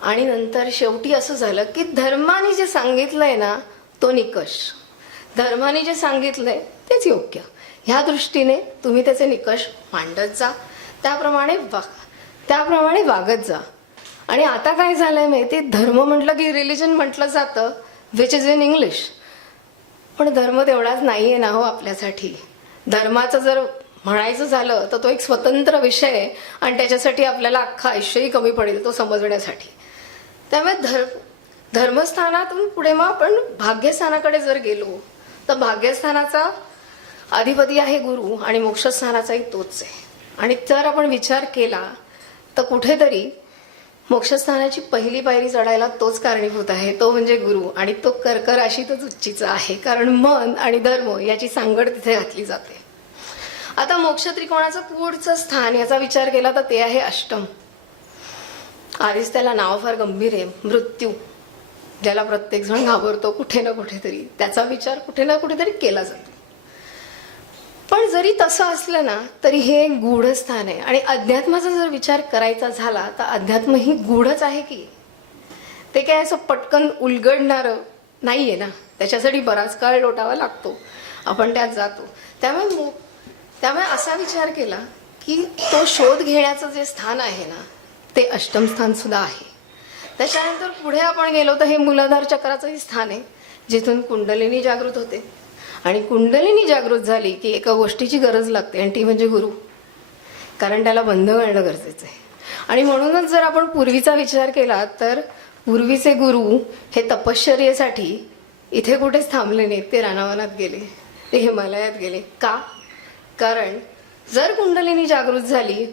आणि नंतर शेवटी असं झालं की धर्माने जे सांगितलंय ना तो निकष, धर्माने जे सांगितलंय तेच योग्य, ह्या दृष्टीने तुम्ही त्याचे निकष मांडत जा, त्याप्रमाणे वागत जा. आणि आता काय झालंय माहिती, धर्म म्हटलं की रिलिजन म्हटलं जातं, विच इज इन इंग्लिश. पण धर्म तेवढाच नाहीये ना हो आपल्यासाठी. धर्माचं जर म्हणायचं झालं तर तो एक स्वतंत्र विषय आहे आणि त्याच्यासाठी आपल्याला अख्खं आयुष्यही कमी पडेल तो समजण्यासाठी. त्यामुळे धर्मस्थानातून पुढे मग आपण भाग्यस्थानाकडे जर गेलो तर भाग्यस्थानाचा अधिपती आहे गुरु आणि मोक्षस्थानाचाही तोच आहे. आणि जर आपण विचार केला तर कुठेतरी मोक्षस्थानाची पहिली पायरी चढायला तोच कारणीभूत आहे, तो म्हणजे गुरु. आणि तो कर्क राशीतच उच्चीचा आहे, कारण मन आणि धर्म याची सांगड तिथे घातली जाते. आता मोक्ष त्रिकोणाचं पुढचं स्थान याचा विचार केला तर ते आहे अष्टम. आधीच त्याला नाव फार गंभीर आहे, मृत्यू, ज्याला प्रत्येक जण घाबरतो कुठे ना कुठेतरी, त्याचा विचार कुठे ना कुठेतरी केला जातो. पण जरी तसं असलं ना तरी हे एक गूढ स्थान आहे. आणि अध्यात्माचा जर विचार करायचा झाला तर अध्यात्म ही गूढच आहे की, ते काय असं पटकन उलगडणारं नाहीये ना, त्याच्यासाठी बराच काळ लोटावा लागतो, आपण त्यात जातो. त्यामुळे असा विचार केला की तो शोध घेण्याचं जे स्थान आहे ना ते अष्टम स्थान सुद्धा आहे. त्याच्यानंतर पुढे आपण गेलो तर हे मूलाधार चक्राचंही स्थान आहे, जिथून कुंडलिनी जागृत होते. आणि कुंडलिनी जागृत झाली की एका गोष्टीची गरज लागते आणि ती म्हणजे गुरु, कारण त्याला बंद करणं गरजेचं आहे. आणि म्हणूनच जर आपण पूर्वीचा विचार केला तर पूर्वीचे गुरु हे तपश्चर्येसाठी इथे कुठेच थांबले नाहीत, ते रानावनात गेले, ते हिमालयात गेले. का? कारण जर कुंडलिनी जागृत झाली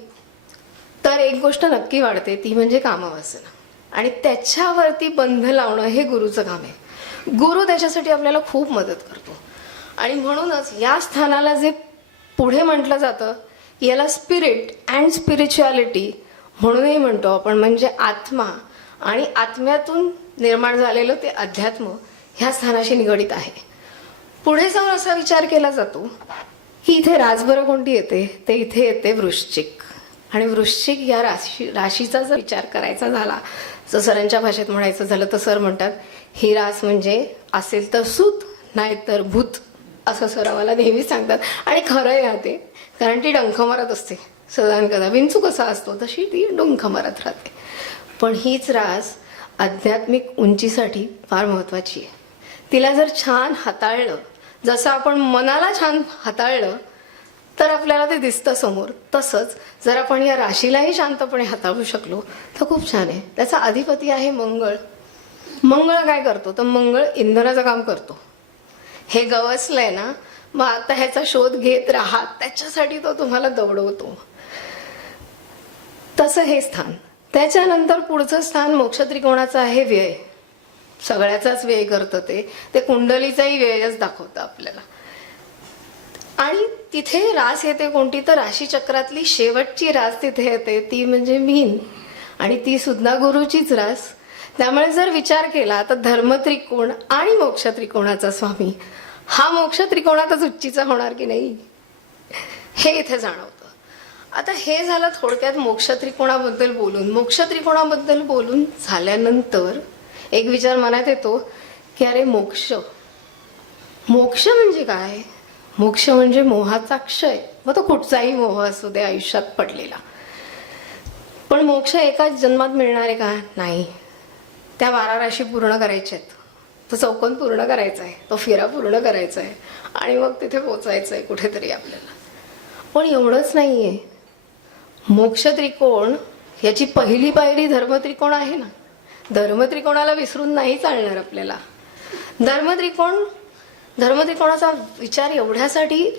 तर एक गोष्ट नक्की वाढते, ती म्हणजे कामवासना. आणि त्याच्यावरती बंध लावणं हे गुरुचं काम आहे. गुरु त्याच्यासाठी आपल्याला खूप मदत करतो. आणि म्हणूनच या स्थानाला जे पुढे म्हटलं जातं याला स्पिरिट अँड स्पिरिच्युअलिटी म्हणूनही म्हणतो आपण, म्हणजे आत्मा आणि आत्म्यातून निर्माण झालेलं ते अध्यात्म ह्या स्थानाशी निगडित आहे. पुढे जाऊन असा विचार केला जातो की इथे राजबरं कोणती येते, ते इथे येते वृश्चिक. आणि वृश्चिक या राशीचा जर विचार करायचा झाला, जर सरांच्या भाषेत म्हणायचं झालं तर सर म्हणतात ही रास म्हणजे असेल तर सूत नाही तर भूत, असं सर आम्हाला नेहमी सांगतात. आणि खरं आहे ते, कारण ती डंख मारत असते सदान कदा, विंचू कसा असतो तशी ती डंख मारत राहते. पण हीच रास आध्यात्मिक उंचीसाठी फार महत्वाची आहे. तिला जर छान हाताळलं, जसं आपण मनाला छान हाताळलं तर आपल्याला ते दिसतं समोर, तसंच जर आपण या राशीलाही शांतपणे हाताळू शकलो तर खूप छान आहे. त्याचा अधिपती आहे मंगळ. मंगळ काय करतो तर मंगळ इंधनाचं काम करतो. हे गवसलंय ना, मग आता ह्याचा शोध घेत राहा, त्याच्यासाठी तो तुम्हाला दौडवतो. तसं हे स्थान. त्याच्यानंतर पुढचं स्थान मोक्ष त्रिकोणाचं आहे व्यय. सगळ्याचाच व्यय करतं ते कुंडलीचाही व्ययच दाखवतं आपल्याला. आणि तिथे रास येते कोणती तर राशीचक्रातली शेवटची रास तिथे येते, ती म्हणजे मीन. आणि ती सुद्धा गुरुचीच रास. त्यामुळे जर विचार केला तर धर्म त्रिकोण आणि मोक्ष त्रिकोणाचा स्वामी हा मोक्ष त्रिकोणातच उच्चीचा होणार की नाही. हे इथे जाणवतं. आता हे झालं थोडक्यात मोक्ष त्रिकोणाबद्दल बोलून. मोक्ष त्रिकोणाबद्दल बोलून झाल्यानंतर एक विचार मनात येतो की अरे मोक्ष म्हणजे काय? मोक्ष म्हणजे मोहाचा क्षय. मग तो कुठचाही मोह असू दे आयुष्यात पडलेला. पण मोक्ष एकाच जन्मात मिळणार आहे का? नाही. त्या 12 राशी पूर्ण करायच्या आहेत, तो चौकोन पूर्ण करायचा आहे, तो फेरा पूर्ण करायचा आहे आणि मग तिथे पोचायचं आहे कुठेतरी आपल्याला. पण एवढंच नाहीये. मोक्ष त्रिकोण याची पहिली पायरी धर्मत्रिकोण आहे ना. धर्मत्रिकोणाला विसरून नाही चालणार आपल्याला. धर्मत्रिकोणाचा विचार एवढ्यासाठी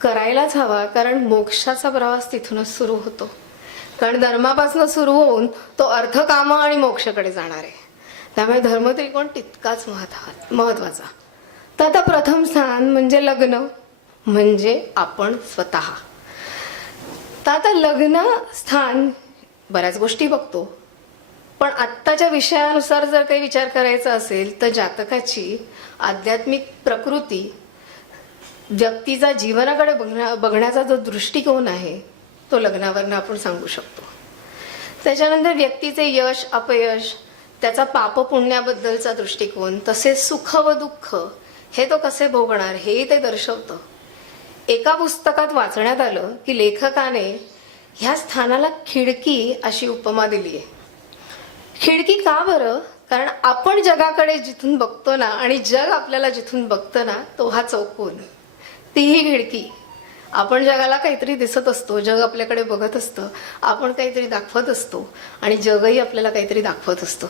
करायलाच हवा कारण मोक्षाचा प्रवास तिथूनच सुरू होतो. कारण धर्मापासून सुरू होऊन तो अर्थ, काम आणि मोक्षाकडे जाणार आहे. त्यामुळे धर्मत्रिकोण तितकाच महत्वाचा. तर आता प्रथम स्थान म्हणजे लग्न, म्हणजे आपण स्वतः. तर आता लग्न स्थान बऱ्याच गोष्टी बघतो, पण आत्ताच्या विषयानुसार जर काही विचार करायचा असेल तर जातकाची आध्यात्मिक प्रकृती, व्यक्तीचा जीवनाकडे बघण्याचा जो दृष्टिकोन आहे तो लग्नावरनं आपण सांगू शकतो. त्याच्यानंतर व्यक्तीचे यश अपयश, त्याचा पाप पुण्याबद्दलचा दृष्टिकोन, तसेच सुख व दुःख हे तो कसे भोगणार हेही ते दर्शवतं. एका पुस्तकात वाचण्यात आलं की लेखकाने ह्या स्थानाला खिडकी अशी उपमा दिली आहे. खिडकी का बरं? कारण आपण जगाकडे जिथून बघतो ना आणि जग आपल्याला जिथून बघतं ना तो हा चौकोन, तीही खिडकी. आपण जगाला काहीतरी दिसत असतो, जग आपल्याकडे बघत असतं, आपण काहीतरी दाखवत असतो आणि जगही आपल्याला काहीतरी दाखवत असतं.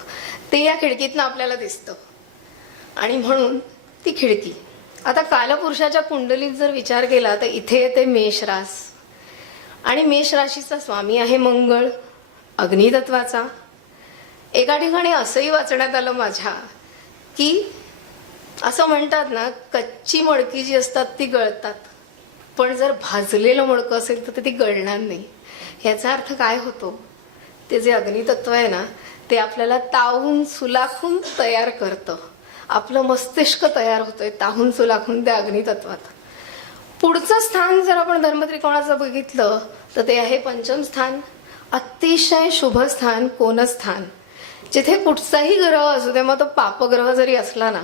ते या खिडकीतनं आपल्याला दिसतं आणि म्हणून ती खिडकी. आता कालपुरुषाच्या कुंडलीत जर विचार केला तर इथे येते मेष रास आणि मेष राशीचा स्वामी आहे मंगळ, अग्नितत्वाचा. एका ठिकाणी असंही वाचण्यात आलं माझ्या की असं म्हणतात ना, कच्ची मडकी जी असतात ती गळतात, पण जर भाजलेलं मडकं असेल तर ती गळणार नाही. ह्याचा अर्थ काय होतो? ते जे अग्नितत्व आहे ना ते आपल्याला तावून सुलाखून तयार करतं. आपलं मस्तिष्क तयार होतंय ताहून सुलाखून त्या अग्नितत्वात. पुढचं स्थान जर आपण धर्मत्रिकोणाचं बघितलं तर ते आहे पंचम स्थान, अतिशय शुभ स्थान, कोणस्थान. जिथे कुठचाही ग्रह असू दे, मग तो पापग्रह जरी असला ना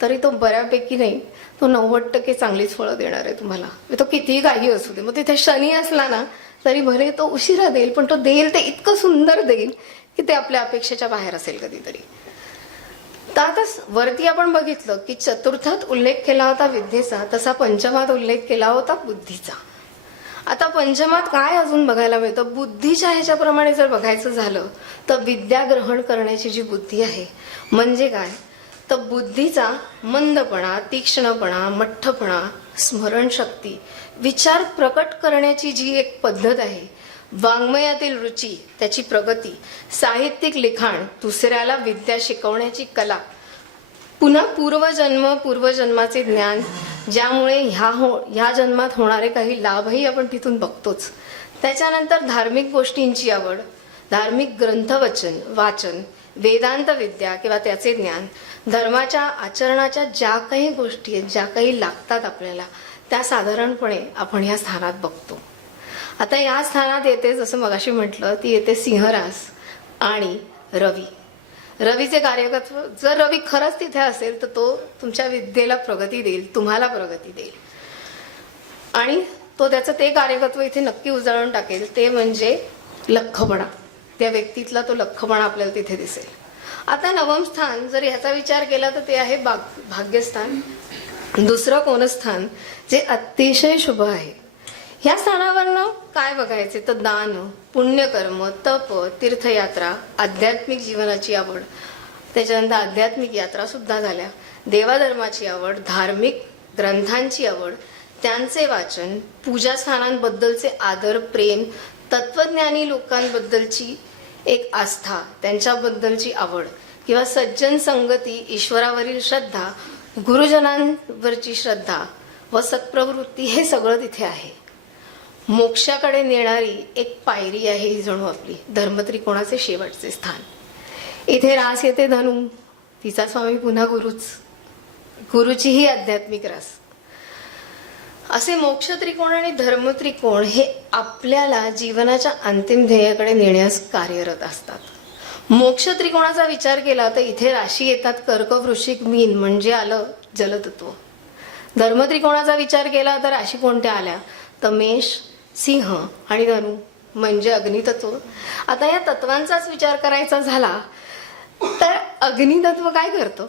तरी तो बऱ्यापैकी नाही, तो 90% चांगलीच फळं देणार आहे तुम्हाला. तो कितीही काही असू दे. मग तिथे शनी असला ना तरी भले तो उशिरा देईल, पण तो देईल ते इतकं सुंदर देईल की ते आपल्या अपेक्षेच्या बाहेर असेल कधीतरी. तर आता वरती आपण बघितलं की चतुर्थात उल्लेख केला होता विद्येचा, तसा पंचमात उल्लेख केला होता बुद्धीचा. आता पंचमात काय अजून बघायला मिळतं? बुद्धीच्या ह्याच्याप्रमाणे जर बघायचं झालं तर विद्या ग्रहण करण्याची जी बुद्धी आहे म्हणजे काय? तर बुद्धीचा मंदपणा, तीक्ष्णपणा, मठ्ठपणा, स्मरणशक्ती, विचार प्रकट करण्याची जी एक पद्धत आहे, वाङ्मयातील रुची, त्याची प्रगती, साहित्यिक लिखाण, दुसऱ्याला विद्या शिकवण्याची कला, पुन्हा पूर्वजन्माचे ज्ञान, ज्यामुळे ह्या जन्मात होणारे काही लाभही आपण तिथून बघतोच. त्याच्यानंतर धार्मिक गोष्टींची आवड, धार्मिक ग्रंथ वाचन, वेदांत विद्या किंवा त्याचे ज्ञान, धर्माच्या आचरणाच्या ज्या काही गोष्टी आहेत, ज्या काही लागतात आपल्याला, त्या साधारणपणे आपण ह्या स्थानात बघतो. आता या स्थानात येते, जसं मगाशी म्हटलं, ती येते सिंहरास आणि रवी. रवीचे कार्यकत्व, जर रवी खरंच तिथे असेल तर तो तुमच्या विद्येला प्रगती देईल, तुम्हाला प्रगती देईल आणि तो त्याचं ते कार्यकत्व इथे नक्की उजळून टाकेल, ते म्हणजे लख्खपणा. त्या व्यक्तीतला तो लख्खपणा आपल्याला तिथे दिसेल. आता नवम स्थान जर ह्याचा विचार केला तर ते आहे भाग्यस्थान, दुसरं कोणस्थान, जे अतिशय शुभ आहे. ह्या स्थानावरनं काय बघायचे तर दान, पुण्यकर्म, तप, तीर्थयात्रा, आध्यात्मिक जीवनाची आवड, त्याच्यानंतर आध्यात्मिक यात्रा सुद्धा झाल्या, देवाधर्माची आवड, धार्मिक ग्रंथांची आवड, त्यांचे वाचन, पूजास्थानांबद्दलचे आदर, प्रेम, तत्वज्ञानी लोकांबद्दलची एक आस्था, त्यांच्याबद्दलची आवड किंवा सज्जन संगती, ईश्वरावरील श्रद्धा, गुरुजनांवरची श्रद्धा व सत्प्रवृत्ती, हे सगळं तिथे आहे. मोक्षाकडे नेणारी एक पायरी आहे ही जणू आपली धर्मत्रिकोणाचे शेवटचे स्थान. इथे रास येते धनु, तिचा स्वामी पुन्हा गुरुच, गुरुचीही आध्यात्मिक रास. असे मोक्ष त्रिकोण आणि धर्म त्रिकोण हे आपल्याला जीवनाच्या अंतिम ध्येयाकडे नेण्यास कार्यरत असतात. मोक्ष त्रिकोणाचा विचार केला तर इथे राशी येतात कर्क वृश्चिक मीन, म्हणजे आलं जलतत्व. धर्म त्रिकोणाचा विचार केला तर राशी कोणत्या आल्या तर मेष, सिंह आणि धनु, म्हणजे अग्नितत्व. आता या तत्वांचाच विचार करायचा झाला तर अग्नितत्व काय करतं?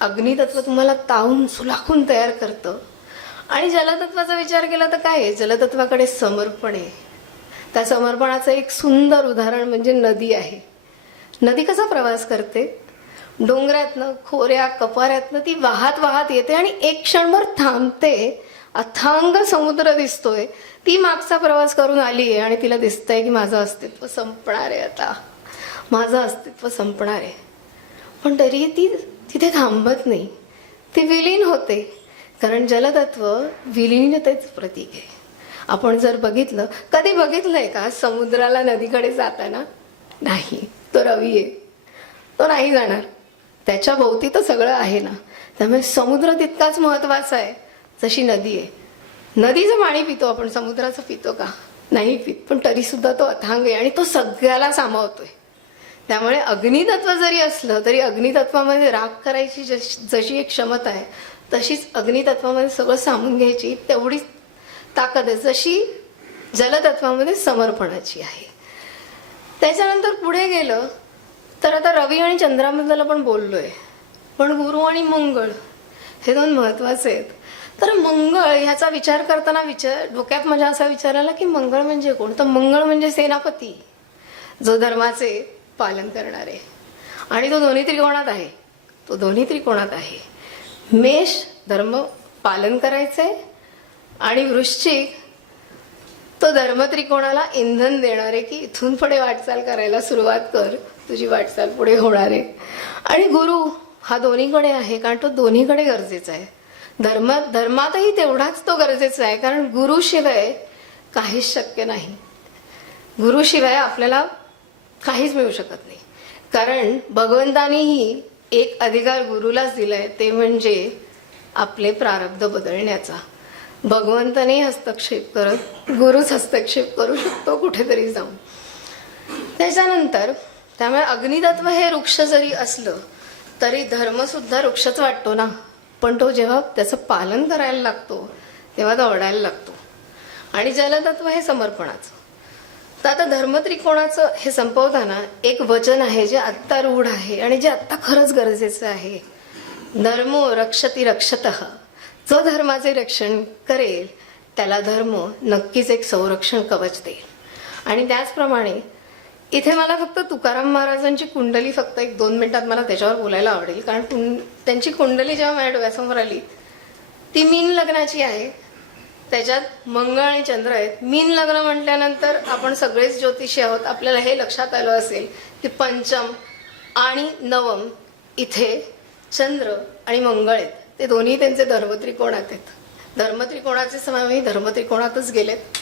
अग्नितत्व तुम्हाला तावून सुलाखून तयार करतं. आणि जलतत्वाचा विचार केला तर काय आहे? जलतत्वाकडे समर्पण आहे. त्या समर्पणाचं एक सुंदर उदाहरण म्हणजे नदी आहे. नदी कसा प्रवास करते? डोंगरातनं, खोऱ्या कपाऱ्यातनं ती वाहत वाहत येते आणि एक क्षणभर थांबते. अथांग समुद्र दिसतोय, ती मागचा प्रवास करून आली आहे आणि तिला दिसतंय की माझं अस्तित्व संपणार आहे, आता माझं अस्तित्व संपणार आहे. पण तरी ती तिथे थांबत नाही, ती विलीन होते. कारण जलतत्व विलीनतेच प्रतीक आहे. आपण जर बघितलं, कधी बघितलंय का समुद्राला नदीकडे जाताना? नाही, तो रवी आहे, तो नाही जाणार. त्याच्या भोवती तर सगळं आहे ना. त्यामुळे समुद्र तितकाच महत्वाचा आहे जशी नदी आहे. नदीचं पाणी पितो आपण, समुद्राचं पितो का? नाही पित. पण तरी सुद्धा तो अथांग आहे आणि तो सगळ्याला सामावतोय. त्यामुळे अग्नितत्व जरी असलं तरी अग्नितत्वामध्ये राग करायची जशी एक क्षमता आहे, तशीच अग्नितत्वामध्ये सगळं सामावून घ्यायची तेवढीच ताकद आहे, जशी जलतत्वामध्ये समर्पणाची आहे. त्याच्यानंतर पुढे गेलं तर आता रवी आणि चंद्राबद्दल आपण बोललोय, पण गुरु आणि मंगळ हे दोन महत्वाचे आहेत. तर मंगळ ह्याचा विचार करताना डोक्यात माझ्या असा विचार आला की मंगळ म्हणजे कोण? तर मंगळ म्हणजे सेनापती, जो धर्माचे पालन करणारे. आणि तो दोन्ही त्रिकोणात आहे. तो दोन्ही त्रिकोणात आहे. मेष धर्म पालन करायचंय आणि वृश्चिक तो धर्म त्रिकोणाला इंधन देणार आहे की इथून पुढे वाटचाल करायला सुरुवात कर, तुझी वाटचाल पुढे होणार आहे. आणि गुरु हा दोन्हीकडे आहे, कारण तो दोन्हीकडे गरजेचा आहे. धर्मातही तेवढाच तो गरजेचा आहे, कारण गुरुशिवाय काहीच शक्य नाही. गुरुशिवाय आपल्याला काहीच मिळू शकत नाही. कारण भगवंतानीही एक अधिकार गुरुलाच दिलाय, ते म्हणजे आपले प्रारब्ध बदलण्याचा. भगवंताने हस्तक्षेप करत, गुरुच हस्तक्षेप करू शकतो कुठेतरी जाऊन. त्याच्यानंतर त्यामुळे अग्नितत्व हे वृक्ष जरी असलं तरी धर्म सुद्धा वृक्षच वाटतो ना. पण तो जेव्हा त्याचं पालन करायला लागतो तेव्हा तो ओढायला लागतो. आणि जलतत्व हे समर्पणाचं. तर आता धर्मत्रिकोणाचं हे संपवताना एक वचन आहे जे आत्ता रूढ आहे आणि जे आत्ता खरंच गरजेचं आहे. धर्मो रक्षति रक्षतः. जो धर्माचे रक्षण करेल त्याला धर्म नक्कीच एक संरक्षण कवच देईल. आणि त्याचप्रमाणे इथे मला फक्त तुकाराम महाराजांची कुंडली फक्त 1-2 मिनिटात मला त्याच्यावर बोलायला आवडेल. कारण त्यांची कुंडली जेव्हा माझ्या डोळ्यासमोर आली ती मीन लग्नाची आहे. त्याच्यात मंगळ आणि चंद्र आहेत. मीन लग्न म्हटल्यानंतर आपण सगळेच ज्योतिषी आहोत. आपल्याला हे लक्षात आलं असेल की पंचम आणि नवम इथे चंद्र आणि मंगळ आहेत. ते दोन्ही त्यांचे धर्मत्रिकोणात आहेत. धर्मत्रिकोणाचे समय धर्मत्रिकोणातच गेलेत.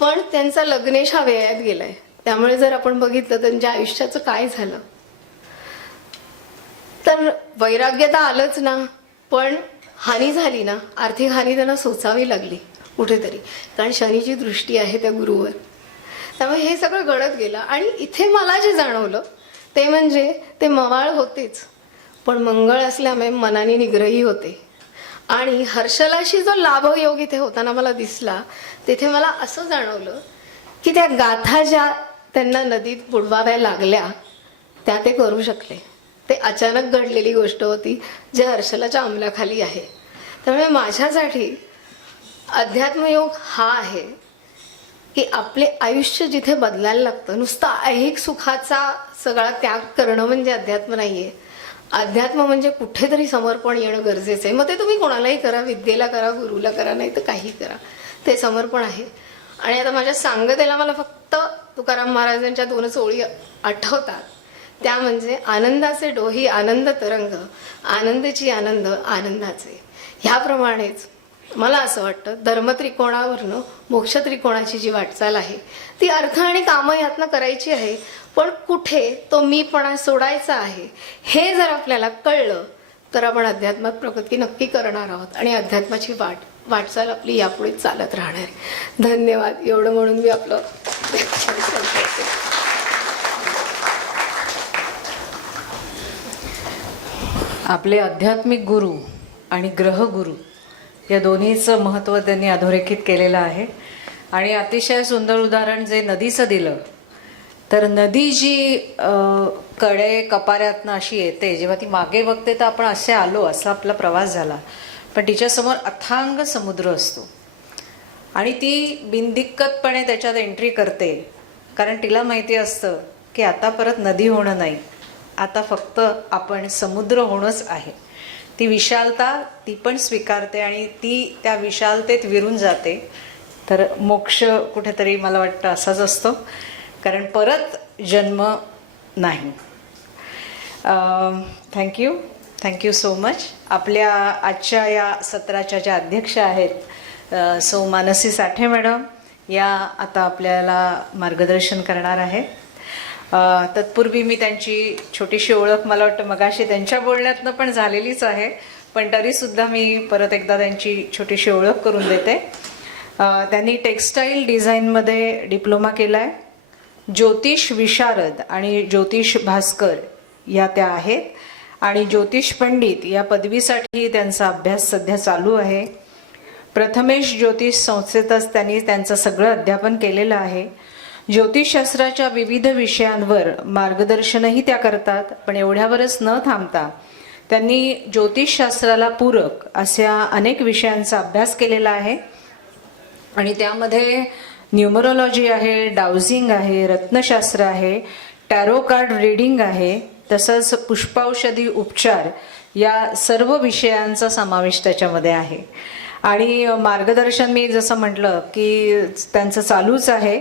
पण त्यांचा लग्नेश हा व्ययात गेलाय. त्यामुळे जर आपण बघितलं त्यांच्या आयुष्याचं काय झालं तर वैराग्य तर आलंच ना, पण हानी झाली ना, आर्थिक हानी त्यांना सोसावी लागली कुठेतरी. कारण शनीची दृष्टी आहे त्या गुरुवर. त्यामुळे हे सगळं घडत गेलं. आणि इथे मला जे जाणवलं ते म्हणजे ते मवाळ होतेच, पण मंगळ असल्यामुळे मनाने निग्रही होते. आणि हर्षलाशी जो लाभयोग इथे होताना मला दिसला, तिथे मला असं जाणवलं की त्या गाथा ज्या त्यांना नदीत बुडवाव्या लागल्या त्या ते करू शकले. ते अचानक घडलेली गोष्ट होती जे हर्षलाच्या अंमलाखाली आहे. त्यामुळे माझ्यासाठी अध्यात्मयोग हा आहे की आपले आयुष्य जिथे बदलायला लागतं, नुसतं ऐहिक सुखाचा सगळा त्याग करणं म्हणजे अध्यात्म नाहीये. अध्यात्म म्हणजे कुठेतरी समर्पण येणं गरजेचं आहे. मग ते तुम्ही कोणालाही करा, विद्येला करा, गुरुला करा, नाही तर काही करा, ते समर्पण आहे. आणि आता माझ्या सांगतेला मला फक्त तुकाराम महाराजांच्या 2 ओळी आठवतात. त्या म्हणजे आनंदाचे डोही आनंद तरंग, आनंदाची आनंद आनंदाचे. ह्याप्रमाणेच मला असं वाटतं धर्मत्रिकोणावरनं मोक्ष त्रिकोणाची जी वाटचाल आहे ती अर्थ आणि कामं यातनं करायची आहे. पण कुठे तो मीपणा सोडायचा आहे हे जर आपल्याला कळलं तर आपण अध्यात्मात प्रगती नक्की करणार आहोत आणि अध्यात्माची वाटचाल आपली यापुढे चालत राहणार आहे. धन्यवाद. एवढं म्हणून मी आपलं व्याख्यान संपवते. आपले आध्यात्मिक गुरु आणि ग्रहगुरु या दोन्हीचं महत्त्व त्यांनी अधोरेखित केलेलं आहे. आणि अतिशय सुंदर उदाहरण जे नदीचं दिलं, तर नदी जी कडे कपाऱ्यातनं अशी येते, जेव्हा ती मागे बघते तर आपण असे आलो, असा आपला प्रवास झाला, पण तिच्यासमोर अथांग समुद्र असतो आणि ती बिनदिक्कतपणे त्याच्यात एंट्री करते, कारण तिला माहिती असतं की आता परत नदी होणं नाही, आता फक्त आपण समुद्र होणंच आहे. ती विशालता ती पण स्वीकारते आणि ती त्या विशालतेत विरून जाते. तर मोक्ष कुठेतरी मला वाटतं असाच असतो, कारण परत जन्म नाही. Thank you so much. आपल्या आजच्या या सत्राच्या ज्या अध्यक्ष आहेत सौ मानसी साठे मॅडम, या आता आपल्याला मार्गदर्शन करणार आहेत. तत्पूर्वी मी त्यांची छोटीशी ओळख मला वाटतं मगाशी त्यांच्या बोलण्यातनं पण झालेलीच आहे, पण तरीसुद्धा मी परत एकदा त्यांची छोटीशी ओळख करून देते. त्यांनी टेक्स्टाईल डिझाईनमध्ये डिप्लोमा केला आहे. ज्योतिष विशारद आणि ज्योतिष भास्कर या त्या आहेत आणि ज्योतिष पंडित या पदवीसाठी त्यांचा अभ्यास सध्या चालू आहे. प्रथमेश ज्योतिष संस्थेतच त्यांनी त्यांचं सगळं अध्यापन केलेलं आहे. ज्योतिषशास्त्राच्या विविध विषयांवर मार्गदर्शनही त्या करतात, पण एवढ्यावरच न थांबता त्यांनी ज्योतिषशास्त्राला पूरक अशा अनेक विषयांचा अभ्यास केलेला आहे आणि त्यामध्ये न्यूमरोलॉजी आहे, डाउझिंग आहे, रत्नशास्त्र आहे, टॅरो कार्ड रीडिंग आहे, तसंच पुष्पाौषधी उपचार या सर्व विषयांचा समावेश त्याच्यामध्ये आहे. आणि मार्गदर्शन मी जसं म्हटलं की त्यांचं चालूच आहे.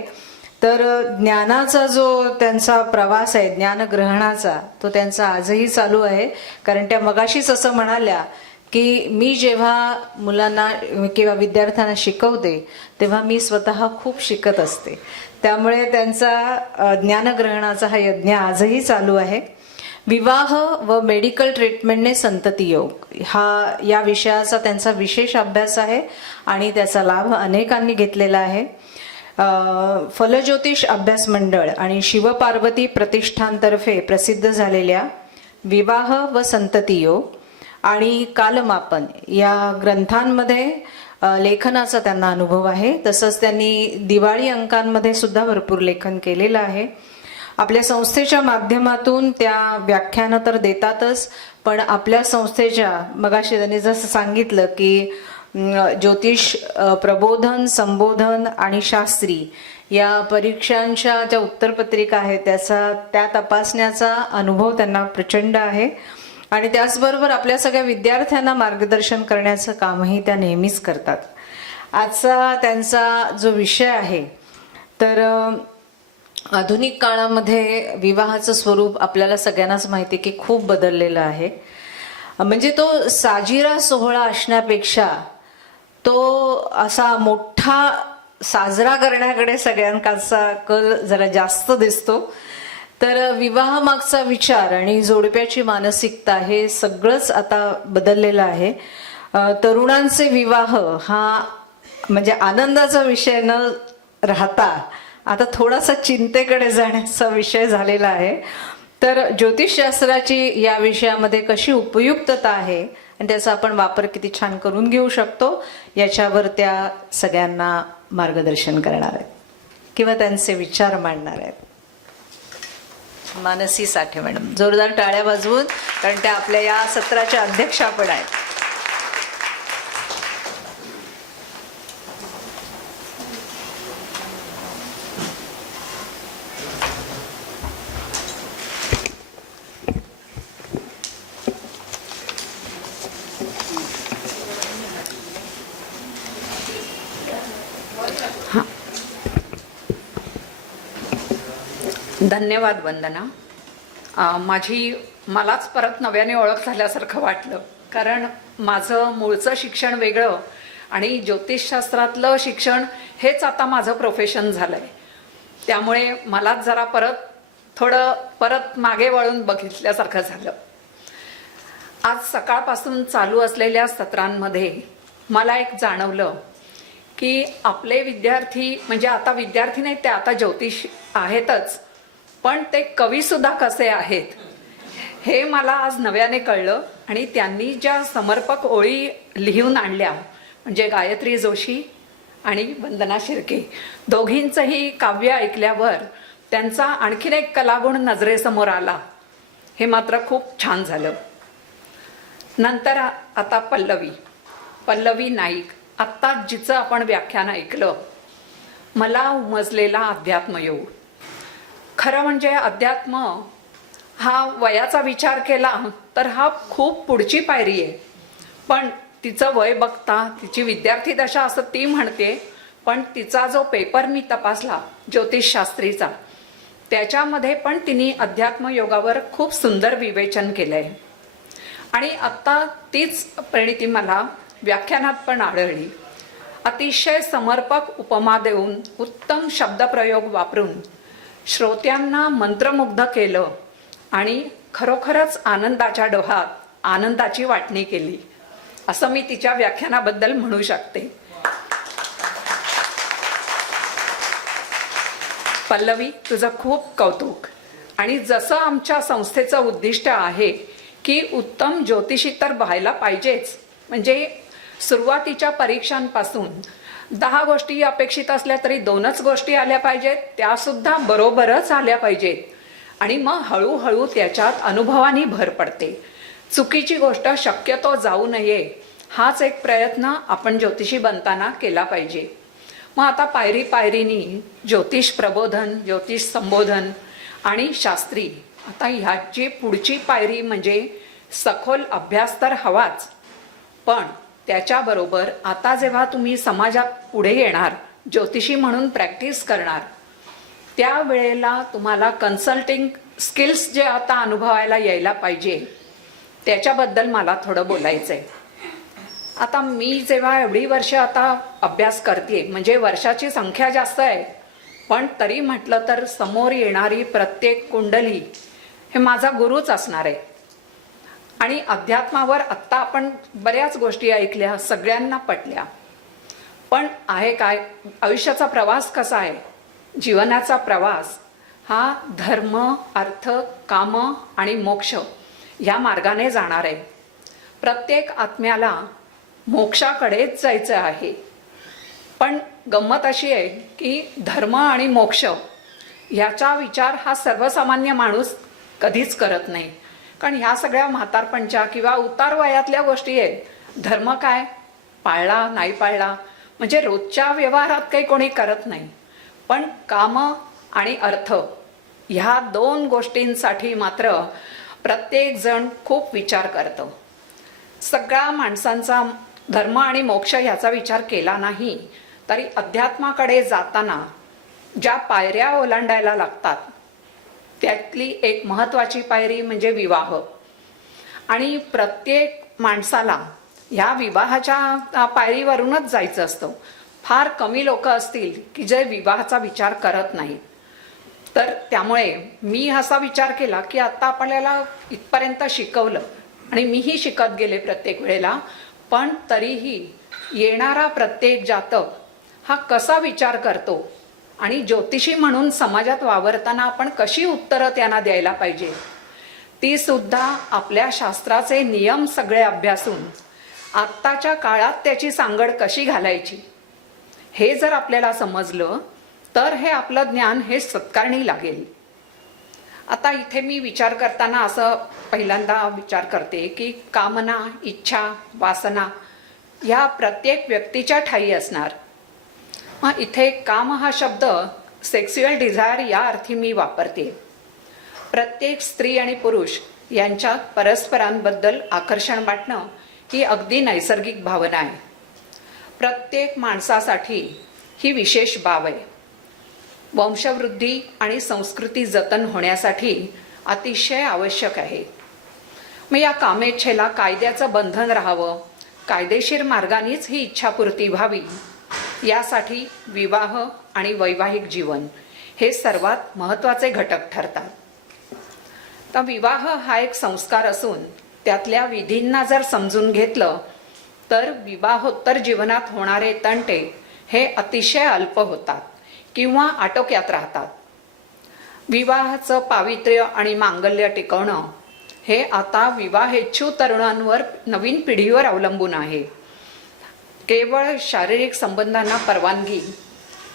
तर ज्ञानाचा जो त्यांचा प्रवास आहे, ज्ञानग्रहणाचा, तो त्यांचा आजही चालू आहे. कारण त्या मगाशीच असं म्हणाल्या की मी जेव्हा मुलांना किंवा विद्यार्थ्यांना शिकवते तेव्हा मी स्वतः खूप शिकत असते. त्यामुळे त्यांचा ज्ञानग्रहणाचा हा यज्ञ आजही चालू आहे. विवाह व मेडिकल ट्रीटमेंटने संतती योग हा या विषयाचा त्यांचा विशेष अभ्यास आहे आणि त्याचा लाभ अनेकांनी घेतलेला आहे. फलज्योतिष अभ्यास मंडळ आणि शिवपार्वती प्रतिष्ठानतर्फे प्रसिद्ध झालेल्या विवाह व संतती योग आणि कालमापन या ग्रंथांमध्ये लेखनाचा त्यांना अनुभव आहे. तसंच त्यांनी दिवाळी अंकांमध्ये सुद्धा भरपूर लेखन केलेलं आहे. आपल्या संस्थेच्या माध्यमातून त्या व्याख्यानं तर देतातच, पण आपल्या संस्थेच्या मगाशी त्यांनी जसं सांगितलं की ज्योतिष प्रबोधन, संबोधन आणि शास्त्री या परीक्षांच्या ज्या उत्तरपत्रिका आहेत त्या तपासण्याचा अनुभव त्यांना प्रचंड आहे. आणि त्याचबरोबर आपल्या सगळ्या विद्यार्थ्यांना मार्गदर्शन करण्याचं कामही त्या नेहमीच करतात. आजचा त्यांचा जो विषय आहे, तर आधुनिक काळामध्ये विवाहाचं स्वरूप आपल्याला सगळ्यांनाच माहिती आहे की खूप बदललेलं आहे. म्हणजे तो साजिरा सोहळा असण्यापेक्षा तो असा मोठा साजरा करण्याकडे सगळ्यांचा कल जरा जास्त दिसतो. तर विवाहामागचा विचार आणि जोडप्याची मानसिकता हे सगळंच आता बदललेलं आहे. तरुणांचे विवाह हा म्हणजे आनंदाचा विषय न राहता आता थोडासा चिंतेकडे जाण्याचा विषय झालेला आहे. तर ज्योतिषशास्त्राची या विषयामध्ये कशी उपयुक्तता आहे आणि त्याचा आपण वापर किती छान करून घेऊ शकतो याच्यावर त्या सगळ्यांना मार्गदर्शन करणार आहेत किंवा त्यांचे विचार मांडणार आहेत. मानसी साठे मॅडम, जोरदार टाळ्या वाजवून, कारण त्या आपल्या या सत्राच्या अध्यक्षा पण आहेत. धन्यवाद वंदना. मलाच परत नव्याने ओळख झाल्यासारखं वाटलं, कारण माझं मूळचं शिक्षण वेगळं आणि ज्योतिषशास्त्रातलं शिक्षण हेच आता माझं प्रोफेशन झालं आहे. त्यामुळे मलाच जरा परत मागे वळून बघितल्यासारखं झालं. आज सकाळपासून चालू असलेल्या सत्रांमध्ये मला एक जाणवलं की आपले विद्यार्थी म्हणजे आता विद्यार्थी नाही, ते आता ज्योतिष आहेतच, पण ते कवीसुद्धा कसे आहेत हे मला आज नव्याने कळलं. आणि त्यांनी ज्या समर्पक ओळी लिहून आणल्या म्हणजे गायत्री जोशी आणि वंदना शिर्के दोघींचंही काव्य ऐकल्यावर त्यांचा आणखीन एक कलागुण नजरेसमोर आला. हे मात्र खूप छान झालं. नंतर आता पल्लवी नाईक, आत्ता जिचं आपण व्याख्यान ऐकलं, मला उमजलेला अध्यात्मयोग. खरं म्हणजे अध्यात्म हा वयाचा विचार केला तर हा खूप पुढची पायरी आहे. पण तिचं वय बघता तिची विद्यार्थी दशा असं ती म्हणते, पण तिचा जो पेपर मी तपासला ज्योतिषशास्त्रीचा, त्याच्यामध्ये पण तिने अध्यात्मयोगावर खूप सुंदर विवेचन केलंय. आणि आत्ता तीच परिणिती मला व्याख्यानात पण आढळली. अतिशय समर्पक उपमा देऊन उत्तम शब्दप्रयोग वापरून श्रोत्यांना मंत्रमुग्ध केलं आणि खरोखरच आनंदाच्या डोहात आनंदाची वाटणी केली, असं मी तिच्या व्याख्यानाबद्दल म्हणू शकते. पल्लवी, तुझं खूप कौतुक. आणि जसं आमच्या संस्थेचं उद्दिष्ट आहे की उत्तम ज्योतिषी तर व्हायला पाहिजेच, म्हणजे सुरुवातीच्या परीक्षांपासून 10 गोष्टी अपेक्षित असल्या तरी 2च गोष्टी आल्या पाहिजेत, त्यासुद्धा बरोबरच आल्या पाहिजेत. आणि मग हळूहळू त्याच्यात अनुभवाने भर पडते. चुकीची गोष्ट शक्यतो जाऊ नये हाच एक प्रयत्न आपण ज्योतिषी बनताना केला पाहिजे. मग आता पायरी पायरीनी ज्योतिष प्रबोधन, ज्योतिष संबोधन आणि शास्त्री, आता ह्याची पुढची पायरी म्हणजे सखोल अभ्यास तर हवाच, पण त्याच्याबरोबर आता जेव्हा तुम्ही समाजात पुढे येणार, ज्योतिषी म्हणून प्रॅक्टिस करणार, त्यावेळेला तुम्हाला कन्सल्टिंग स्किल्स जे आता अनुभवायला यायला पाहिजे, त्याच्याबद्दल मला थोडं बोलायचं आहे. आता मी जेव्हा एवढी वर्ष आता अभ्यास करते, म्हणजे वर्षाची संख्या जास्त आहे, पण तरी म्हटलं तर समोर येणारी प्रत्येक कुंडली हे माझा गुरुच असणार आहे. आणि अध्यात्मावर आत्ता आपण बऱ्याच गोष्टी ऐकल्या, सगळ्यांना पटल्या, पण आहे काय, आयुष्याचा प्रवास कसा आहे, जीवनाचा प्रवास हा धर्म, अर्थ, काम आणि मोक्ष या मार्गाने जाणार आहे. प्रत्येक आत्म्याला मोक्षाकडेच जायचं आहे. पण गंमत अशी आहे की धर्म आणि मोक्ष याचा विचार हा सर्वसामान्य माणूस कधीच करत नाही, कारण ह्या सगळ्या म्हातारपणच्या किंवा उतार वयातल्या गोष्टी आहेत. धर्म काय, पाळला नाही पाळला म्हणजे रोजच्या व्यवहारात काही कोणी करत नाही, पण काम आणि अर्थ ह्या 2 गोष्टींसाठी मात्र प्रत्येक जण खूप विचार करतो. सगळ्या माणसांचा धर्म आणि मोक्ष ह्याचा विचार केला नाही तरी अध्यात्माकडे जाताना ज्या पायऱ्या ओलांडायला लागतात त्यातली एक महत्त्वाची पायरी म्हणजे विवाह. आणि प्रत्येक माणसाला ह्या विवाहाच्या पायरीवरूनच जायचं असतं. फार कमी लोक असतील की जे विवाहाचा विचार करत नाहीत. तर त्यामुळे मी असा विचार केला की आता आपल्याला इथपर्यंत शिकवलं आणि मीही शिकत गेले प्रत्येक वेळेला, पण तरीही येणारा प्रत्येक जातक हा कसा विचार करतो आणि ज्योतिषी म्हणून समाजात वावरताना आपण कशी उत्तरं त्यांना द्यायला पाहिजे, ती सुद्धा आपल्या शास्त्राचे नियम सगळे अभ्यासून आत्ताच्या काळात त्याची सांगड कशी घालायची हे जर आपल्याला समजलं तर हे आपलं ज्ञान हे सत्कारणी लागेल. आता इथे मी विचार करताना असं पहिल्यांदा विचार करते की कामना, इच्छा, वासना ह्या प्रत्येक व्यक्तीच्या ठायी असणार. मग इथे काम हा शब्द सेक्स्युअल डिझायर या अर्थी मी वापरते. प्रत्येक स्त्री आणि पुरुष यांच्यात परस्परांबद्दल आकर्षण वाटणं ही अगदी नैसर्गिक भावना आहे. प्रत्येक माणसासाठी ही विशेष बाब आहे. वंशवृद्धी आणि संस्कृती जतन होण्यासाठी अतिशय आवश्यक आहे. मग या कामेच्छेला कायद्याचं बंधन राहावं, कायदेशीर मार्गानेच ही इच्छापूर्ती व्हावी, यासाठी विवाह आणि वैवाहिक जीवन हे सर्वात महत्त्वाचे घटक ठरतात. तर विवाह हा एक संस्कार असून त्यातल्या विधींना जर समजून घेतलं तर विवाहोत्तर जीवनात होणारे तंटे हे अतिशय अल्प होतात किंवा आटोक्यात राहतात. विवाहाचं पावित्र्य आणि मांगल्य टिकवणं हे आता विवाहेच्छू तरुणांवर, नवीन पिढीवर अवलंबून आहे. केवळ शारीरिक संबंधांना परवानगी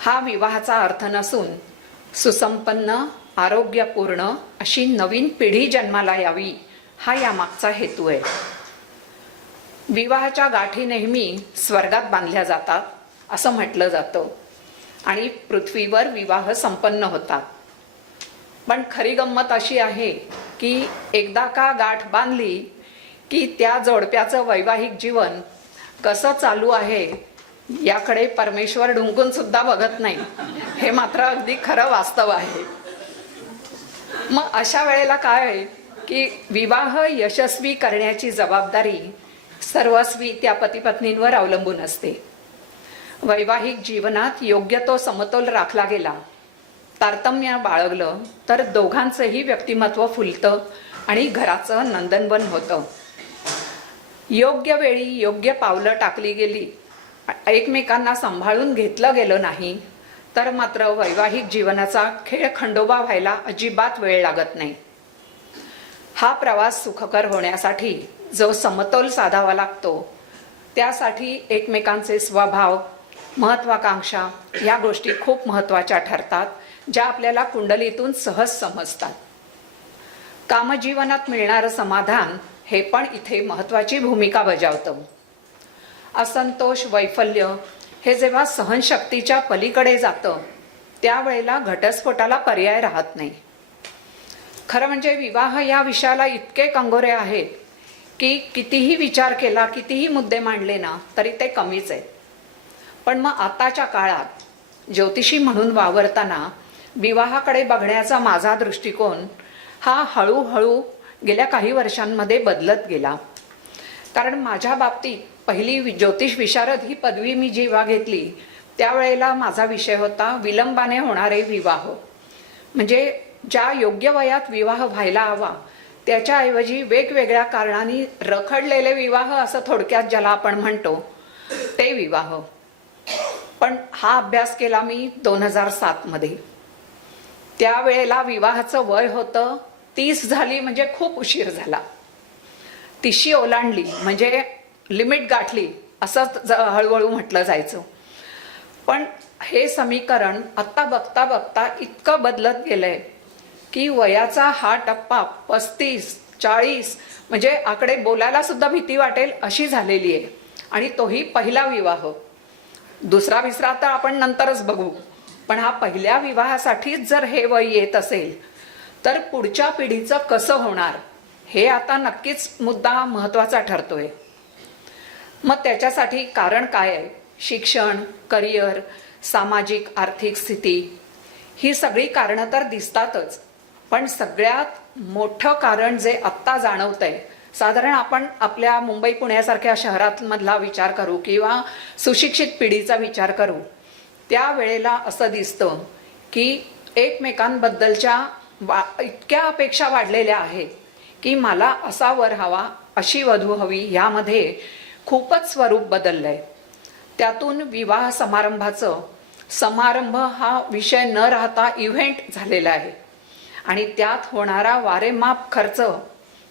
हा विवाहाचा अर्थ नसून सुसंपन्न, आरोग्यपूर्ण अशी नवीन पिढी जन्माला यावी हा यामागचा हेतू आहे. विवाहाच्या गाठी नेहमी स्वर्गात बांधल्या जातात असं म्हटलं जातं आणि पृथ्वीवर विवाह संपन्न होतात. पण खरी गंमत अशी आहे की एकदा का गाठ बांधली की त्या जोडप्याचं वैवाहिक जीवन कसं चालू आहे याकडे परमेश्वर डुंकून सुद्धा बघत नाही. हे मात्र अगदी खरं वास्तव आहे. मग अशा वेळेला काय आहे की विवाह यशस्वी करण्याची जबाबदारी सर्वस्वी त्या पतीपत्नींवर अवलंबून असते. वैवाहिक जीवनात योग्य तो समतोल राखला गेला, तारतम्य बाळगलं तर दोघांचंही व्यक्तिमत्व फुलतं आणि घराचं नंदनवन होतं. योग्य वेळी योग्य पावलं टाकली गेली, एकमेकांना सांभाळून घेतलं गेलं नाही तर मात्र वैवाहिक जीवनाचा खेळ खंडोबा व्हायला अजिबात वेळ लागत नाही. हा प्रवास सुखकर होण्यासाठी जो समतोल साधावा लागतो त्यासाठी एकमेकांचे स्वभाव, महत्वाकांक्षा या गोष्टी खूप महत्त्वाच्या ठरतात, ज्या आपल्याला कुंडलीतून सहज समजतात. कामजीवनात मिळणारं समाधान हे पण इथे महत्त्वाची भूमिका बजावतं. असंतोष, वैफल्य हे जेव्हा सहनशक्तीच्या पलीकडे जातं त्यावेळेला घटस्फोटाला पर्याय राहत नाही. खरं म्हणजे विवाह या विषयाला इतके कंगोरे आहेत की कितीही विचार केला, कितीही मुद्दे मांडले ना तरी ते कमीच आहेत. पण मग आताच्या काळात ज्योतिषी म्हणून वावरताना विवाहाकडे बघण्याचा माझा दृष्टिकोन हा हळूहळू गेल्या काही वर्षांमध्ये बदलत गेला. कारण माझ्या बाबतीत पहिली ज्योतिष विशारद ही पदवी मी जेव्हा घेतली त्यावेळेला माझा विषय होता विलंबाने होणारे विवाह. म्हणजे ज्या योग्य वयात विवाह व्हायला हवा त्याच्याऐवजी वेगवेगळ्या कारणांनी रखडलेले विवाह असं थोडक्यात ज्याला आपण म्हणतो ते विवाह. पण हा अभ्यास केला मी 2007 मध्ये. त्यावेळेला विवाहाचं वय होतं 30 झाली म्हणजे खूप उशीर झाला. 30शी ओलांडली म्हणजे लिमिट गाठली असं हळूहळू म्हटलं जायचं. पण हे समीकरण आत्ता बघता बघता इतकं बदलत गेलंय की वयाचा हा टप्पा 35-40 म्हणजे आकडे बोलायला सुद्धा भीती वाटेल अशी झालेली आहे. आणि तोही पहिला विवाह. दुसरा विसरा तर आपण नंतरच बघू, पण हा पहिल्या विवाहासाठीच जर हे वय येत असेल तर पुढच्या पिढीचं कसं होणार हे आता नक्कीच मुद्दा महत्त्वाचा ठरतोय. मग त्याच्यासाठी कारण काय आहे? शिक्षण, करिअर, सामाजिक आर्थिक स्थिती ही सगळी कारणं तर दिसतातच. पण सगळ्यात मोठं कारण जे आत्ता जाणवतंय, साधारण आपण आपल्या मुंबई पुण्यासारख्या शहरांमधला विचार करू किंवा सुशिक्षित पिढीचा विचार करू त्यावेळेला असं दिसतं की एकमेकांबद्दलच्या इतक्या अपेक्षा वाढलेल्या आहेत की मला असा वर हवा, अशी वधू हवी. ह्यामध्ये खूपच स्वरूप बदललंय. त्यातून विवाह समारंभाचं समारंभ हा विषय न राहता इव्हेंट झालेला आहे आणि त्यात होणारा वारेमाप खर्च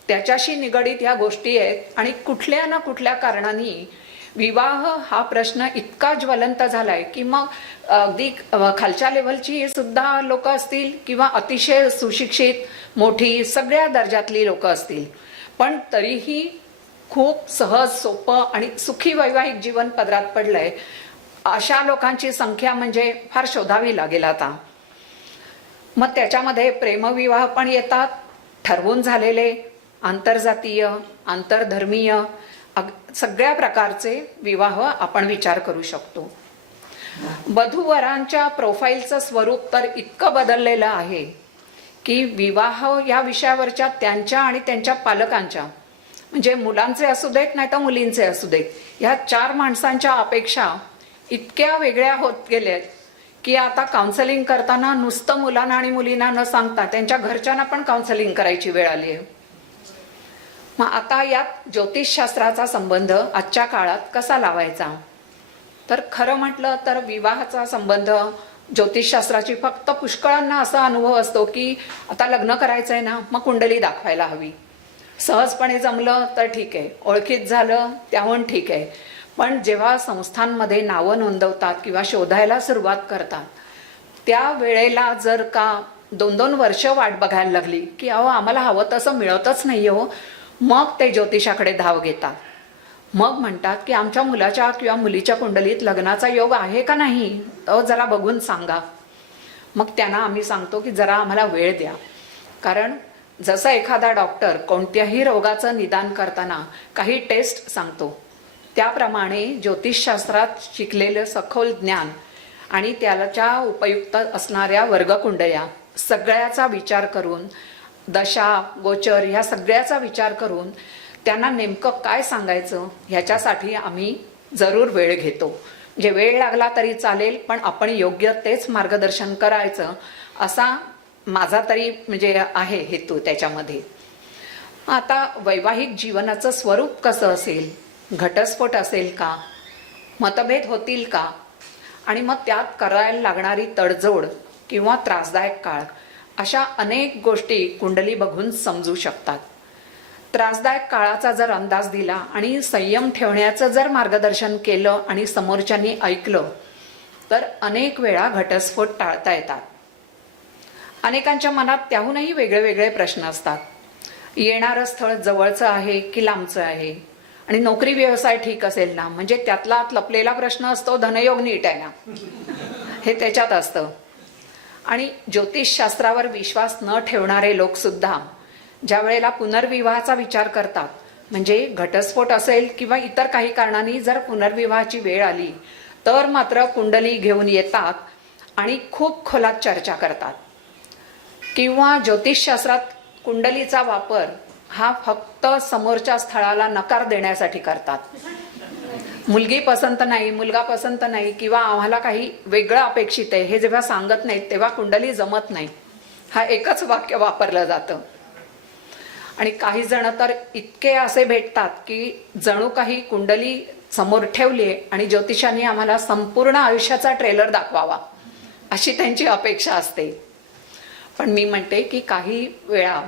त्याच्याशी निगडीत ह्या गोष्टी आहेत. आणि कुठल्या ना कुठल्या कारणाने विवाह हा प्रश्न इतका ज्वलंत झालाय की मग अगदी खालच्या लेवलची सुद्धा लोक असतील किंवा अतिशय सुशिक्षित मोठी सगळ्या दर्जातली लोक असतील, पण तरीही खूप सहज, सोपं आणि सुखी वैवाहिक जीवन पदरात पडलंय. अशा लोकांची संख्या म्हणजे फार शोधावी लागेल आता. मग त्याच्यामध्ये प्रेमविवाह पण येतात, ठरवून झालेले, आंतरजातीय, आंतरधर्मीय, सगळ्या प्रकारचे विवाह आपण विचार करू शकतो. वधूवरांच्या प्रोफाईलचं स्वरूप तर इतकं बदललेलं आहे की विवाह या विषयावरच्या त्यांच्या आणि त्यांच्या पालकांच्या, म्हणजे मुलांचे असू देत नाही तर मुलींचे असू देत, ह्या 4 माणसांच्या अपेक्षा इतक्या वेगळ्या होत गेल्यात की आता काउन्सिलिंग करताना नुसतं मुलांना आणि मुलींना न सांगता त्यांच्या घरच्यांना पण काउन्सिलिंग करायची वेळ आली आहे. मग आता यात ज्योतिषशास्त्राचा संबंध आजच्या काळात कसा लावायचा? तर खरं म्हटलं तर विवाहाचा संबंध ज्योतिषशास्त्राची फक्त पुष्कळांना असा अनुभव असतो की आता लग्न करायचंय ना, मग कुंडली दाखवायला हवी. सहजपणे जमलं तर ठीक आहे, ओळखीत झालं त्याहून ठीक आहे. पण जेव्हा संस्थांमध्ये नावं नोंदवतात किंवा शोधायला सुरुवात करतात, त्या वेळेला जर का 2-2 वर्ष वाट बघायला लागली की अहो आम्हाला हवं तसं मिळतच नाही हो, मग ते ज्योतिषाकडे धाव घेतात. मग म्हणतात की आमच्या मुलाच्या किंवा मुलीच्या कुंडलीत लग्नाचा योग आहे का नाही, जरा बघून सांगा. मग त्यांना आम्ही सांगतो की जरा आम्हाला वेळ द्या. कारण जसं एखादा डॉक्टर कोणत्याही रोगाचं निदान करताना काही टेस्ट सांगतो, त्याप्रमाणे ज्योतिषशास्त्रात शिकलेलं सखोल ज्ञान आणि त्याच्या उपयुक्त असणाऱ्या वर्गकुंडल्या सगळ्याचा विचार करून, दशा गोचर ह्या सगळ्याचा विचार करून त्यांना नेमकं काय सांगायचं ह्याच्यासाठी आम्ही जरूर वेळ घेतो. म्हणजे वेळ लागला तरी चालेल, पण आपण योग्य तेच मार्गदर्शन करायचं असा माझा तरी म्हणजे आहे हेतू त्याच्यामध्ये. आता वैवाहिक जीवनाचं स्वरूप कसं असेल, घटस्फोट असेल का, मतभेद होतील का, आणि मग त्यात करायला लागणारी तडजोड किंवा त्रासदायक काळ, अशा अनेक गोष्टी कुंडली बघून समजू शकतात. त्रासदायक काळाचा जर अंदाज दिला आणि संयम ठेवण्याचं जर मार्गदर्शन केलं आणि समोरच्यांनी ऐकलं तर अनेक वेळा घटस्फोट टाळता येतात. अनेकांच्या मनात त्याहूनही वेगळे वेगळे प्रश्न असतात. येणारं स्थळ जवळचं आहे की लांबचं आहे, आणि नोकरी व्यवसाय ठीक असेल ना, म्हणजे त्यातला आत लपलेला प्रश्न असतो धनयोग नीट आहे ना, हे त्याच्यात असतं. आणि ज्योतिषशास्त्रावर विश्वास न ठेवणारे लोक सुद्धा ज्या वेळेला पुनर्विवाहाचा विचार करतात, म्हणजे घटस्फोट असेल किंवा इतर काही कारणांनी जर पुनर्विवाहाची वेळ आली तर मात्र कुंडली घेऊन येतात आणि खूप खोलात चर्चा करतात. किंवा ज्योतिषशास्त्रात कुंडलीचा वापर हा फक्त समोरच्या स्थळाला नकार देण्यासाठी करतात. मुलगी पसंत नाही, मुलगा पसंत नाही, किंवा आम्हाला काही वेगळं अपेक्षित आहे हे जेव्हा सांगत नाहीत तेव्हा कुंडली जमत नाही, हा एकच वाक्य वापरलं जातं. आणि काही जण तर इतके असे भेटतात की जणू काही कुंडली समोर ठेवली आणि ज्योतिषांनी आम्हाला संपूर्ण आयुष्याचा ट्रेलर दाखवावा अशी त्यांची अपेक्षा असते. पण मी म्हणते की काही वेळा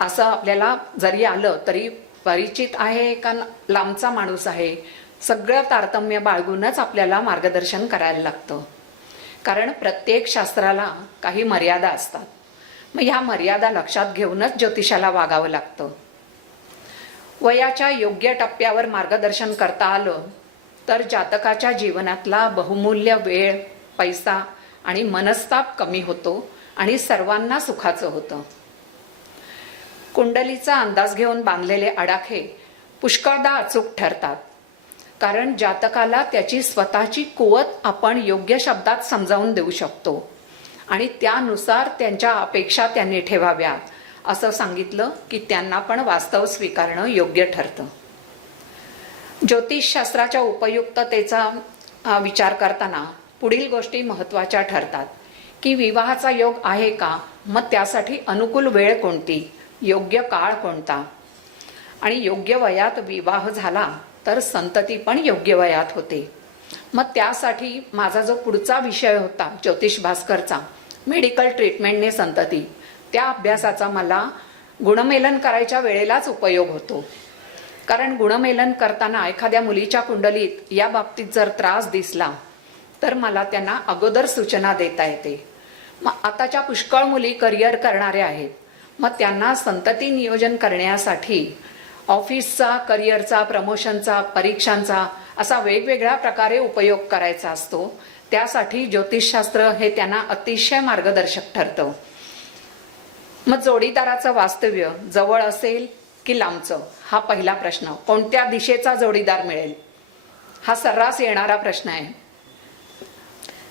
असं आपल्याला जरी आलं तरी परिचित आहे का लांबचा माणूस आहे, सगळं तारतम्य बाळगूनच आपल्याला मार्गदर्शन करायला लागतं. कारण प्रत्येक शास्त्राला काही मर्यादा असतात. मग ह्या मर्यादा लक्षात घेऊनच ज्योतिषाला वागावं लागतं. वयाच्या योग्य टप्प्यावर मार्गदर्शन करता आलं तर जातकाच्या जीवनातला बहुमूल्य वेळ, पैसा आणि मनस्ताप कमी होतो आणि सर्वांना सुखाचं होतं. कुंडलीचा अंदाज घेऊन बांधलेले आडाखे पुष्कळदा अचूक ठरतात. कारण जातकाला त्याची स्वतःची कुवत आपण योग्य शब्दात समजावून देऊ शकतो आणि त्यानुसार त्यांच्या अपेक्षा त्यांनी ठेवाव्यात असं सांगितलं की त्यांना पण वास्तव स्वीकारणं योग्य ठरतं. ज्योतिषशास्त्राच्या उपयुक्ततेचा विचार करताना पुढील गोष्टी महत्त्वाच्या ठरतात की विवाहाचा योग आहे का, मग त्यासाठी अनुकूल वेळ कोणती, योग्य काळ कोणता, आणि योग्य वयात विवाह झाला तर संतती पण योग्य वयात होते. मग त्यासाठी माझा जो पुढचा विषय होता ज्योतिष भास्करचा, मेडिकल ट्रीटमेंटने संतती, त्या अभ्यासाचा मला गुणमेलन करायच्या वेळेलाच उपयोग होतो. कारण गुणमेलन करताना एखाद्या मुलीच्या कुंडलीत या बाबतीत जर त्रास दिसला तर मला त्यांना अगोदर सूचना देता येते. मग आताच्या पुष्कळ मुली करिअर करणाऱ्या आहेत, मग त्यांना संतती नियोजन करण्यासाठी ऑफिसचा, करिअरचा, प्रमोशनचा, परीक्षांचा असा वेगवेगळ्या प्रकारे उपयोग करायचा असतो. त्यासाठी ज्योतिषशास्त्र हे त्यांना अतिशय मार्गदर्शक ठरतं. मग जोडीदाराचं वास्तव्य जवळ असेल की लांबचं, हा पहिला प्रश्न. कोणत्या दिशेचा जोडीदार मिळेल हा सर्रास येणारा प्रश्न आहे.